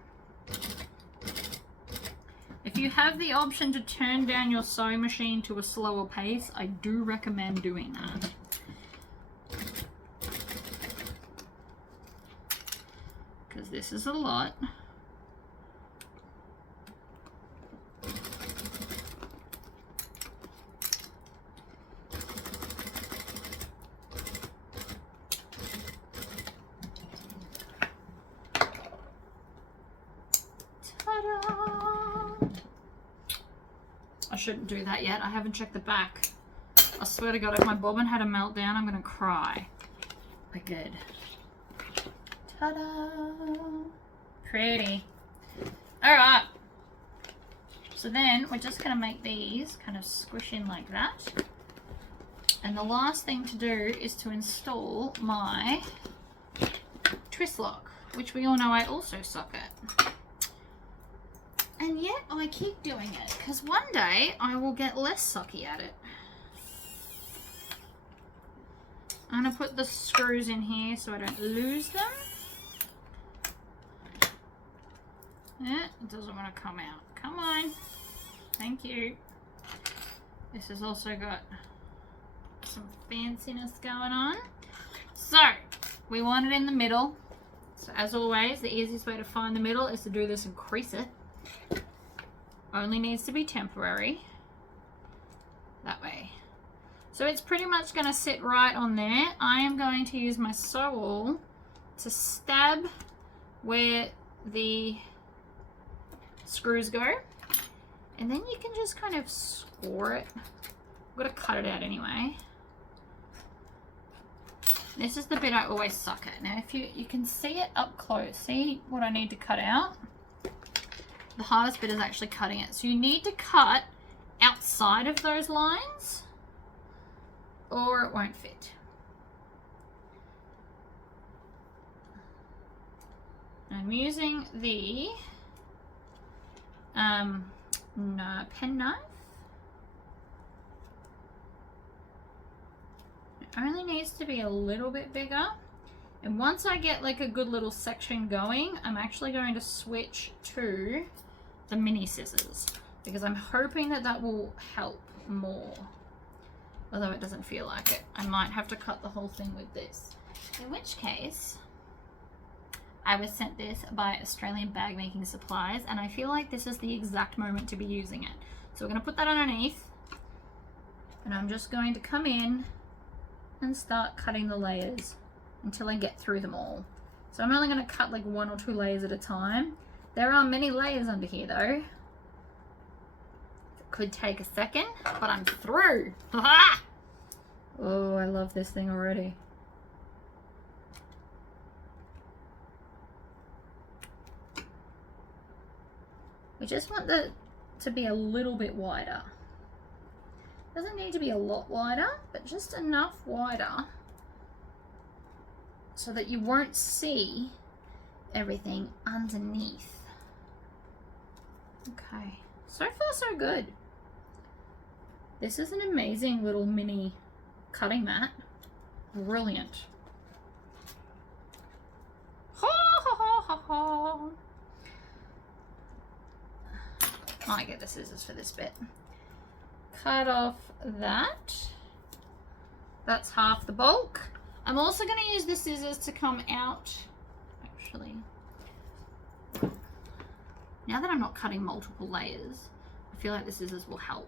If you have the option to turn down your sewing machine to a slower pace, I do recommend doing that. Because this is a lot. I shouldn't do that yet. I haven't checked the back. I swear to God, if my bobbin had a meltdown, I'm gonna cry. We're good. Ta-da! Pretty. Alright. So then we're just gonna make these kind of squish in like that. And the last thing to do is to install my twist lock, which we all know I also suck at. And yet I keep doing it, because one day I will get less sucky at it. I'm going to put the screws in here so I don't lose them. Yeah, it doesn't want to come out. Come on. Thank you. This has also got some fanciness going on. So, we want it in the middle. So as always, the easiest way to find the middle is to do this and crease it. Only needs to be temporary. That way. So it's pretty much going to sit right on there. I am going to use my sewall to stab where the screws go. And then you can just kind of score it. I've got to cut it out anyway. This is the bit I always suck at. Now if you can see it up close. See what I need to cut out? The hardest bit is actually cutting it. So you need to cut outside of those lines or it won't fit. I'm using the pen knife. It only needs to be a little bit bigger. And once I get like a good little section going, I'm actually going to switch to the mini scissors because I'm hoping that that will help more. Although it doesn't feel like it. I might have to cut the whole thing with this. In which case, I was sent this by Australian Bag Making Supplies and I feel like this is the exact moment to be using it. So we're going to put that underneath and I'm just going to come in and start cutting the layers until I get through them all. So I'm only going to cut like 1 or 2 layers at a time. There are many layers under here though. It could take a second, but I'm through. Oh, I love this thing already. We just want the to be a little bit wider. Doesn't need to be a lot wider, but just enough wider so that you won't see everything underneath. Okay, so far so good. This is an amazing little mini cutting mat. Brilliant. Ha ha ha ha ha. I get the scissors for this bit. Cut off that. That's half the bulk. I'm also going to use the scissors to come out. Actually, Now that I'm not cutting multiple layers, I feel like the scissors will help.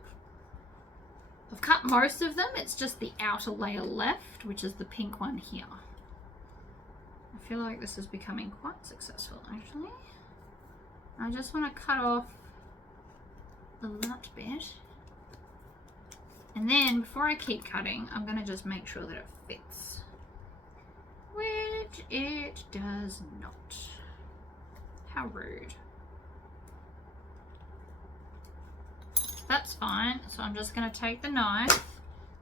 I've cut most of them. It's just the outer layer left, which is the pink one here. I feel like this is becoming quite successful, actually. I just want to cut off that bit. And then, before I keep cutting, I'm going to just make sure that it fits. Which it does not. How rude. That's fine. So I'm just going to take the knife.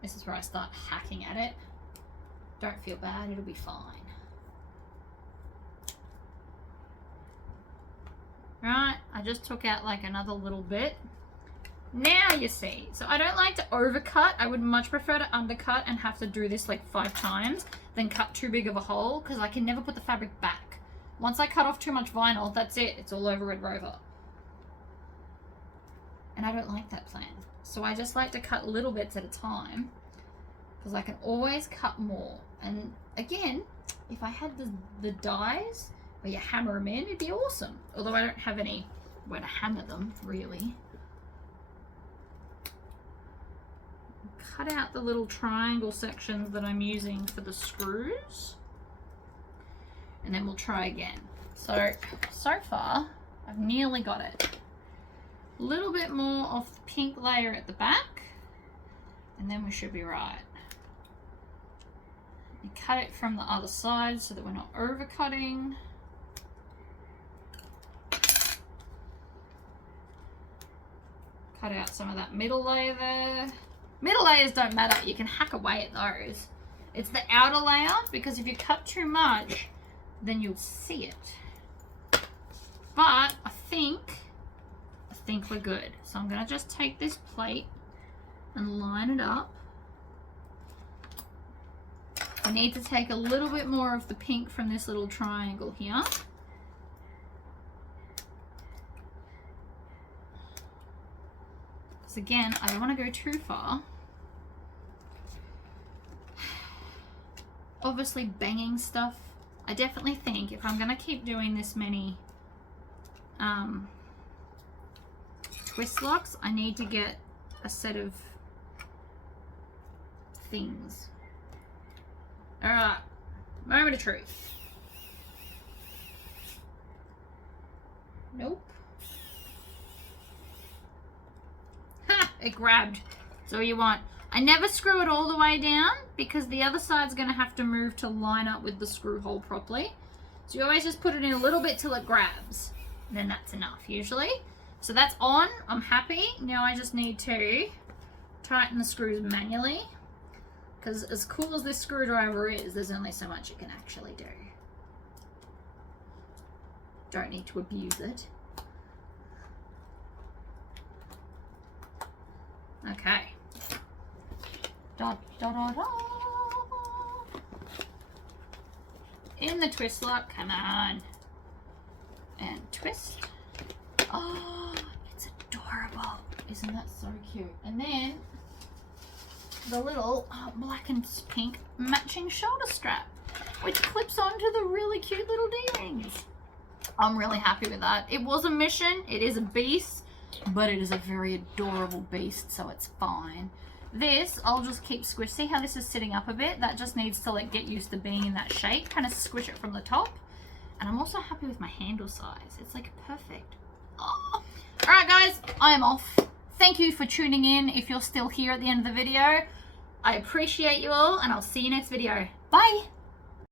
This is where I start hacking at it. Don't feel bad, it'll be fine. Right, I just took out like another little bit. Now you see. So I don't like to overcut. I would much prefer to undercut and have to do this like 5 times than cut too big of a hole, because I can never put the fabric back. Once I cut off too much vinyl, that's it. It's all over Red Rover. And I don't like that plan. So I just like to cut little bits at a time, because I can always cut more. And again, if I had the dies where you hammer them in, it'd be awesome. Although I don't have any where to hammer them, really. Cut out the little triangle sections that I'm using for the screws. And then we'll try again. So far, I've nearly got it. A little bit more off the pink layer at the back, and then we should be right. And cut it from the other side so that we're not over cutting. Cut out some of that middle layer there. Middle layers don't matter, you can hack away at those. It's the outer layer, because if you cut too much, then you'll see it. But I think we're good. So I'm gonna just take this plate and line it up. I need to take a little bit more of the pink from this little triangle here. So again, I don't want to go too far. Obviously banging stuff. I definitely think if I'm gonna keep doing this many twist locks, I need to get a set of things. Alright, moment of truth. Nope. Ha! It grabbed. That's all you want. I never screw it all the way down, because the other side's going to have to move to line up with the screw hole properly. So you always just put it in a little bit till it grabs. And then that's enough, usually. So that's on. I'm happy. Now I just need to tighten the screws manually, because as cool as this screwdriver is, there's only so much you can actually do. Don't need to abuse it. Okay. Da, da, da, da. In the twist lock, come on. And twist. Oh, it's adorable. Isn't that so cute? And then the little black and pink matching shoulder strap, which clips onto the really cute little D-rings. I'm really happy with that. It was a mission. It is a beast, but it is a very adorable beast, so it's fine. This, I'll just keep squish. See how this is sitting up a bit? That just needs to like get used to being in that shape. Kind of squish it from the top. And I'm also happy with my handle size. It's like perfect. Oh. Alright guys, I am off. Thank you for tuning in if you're still here at the end of the video. I appreciate you all, and I'll see you next video. Bye!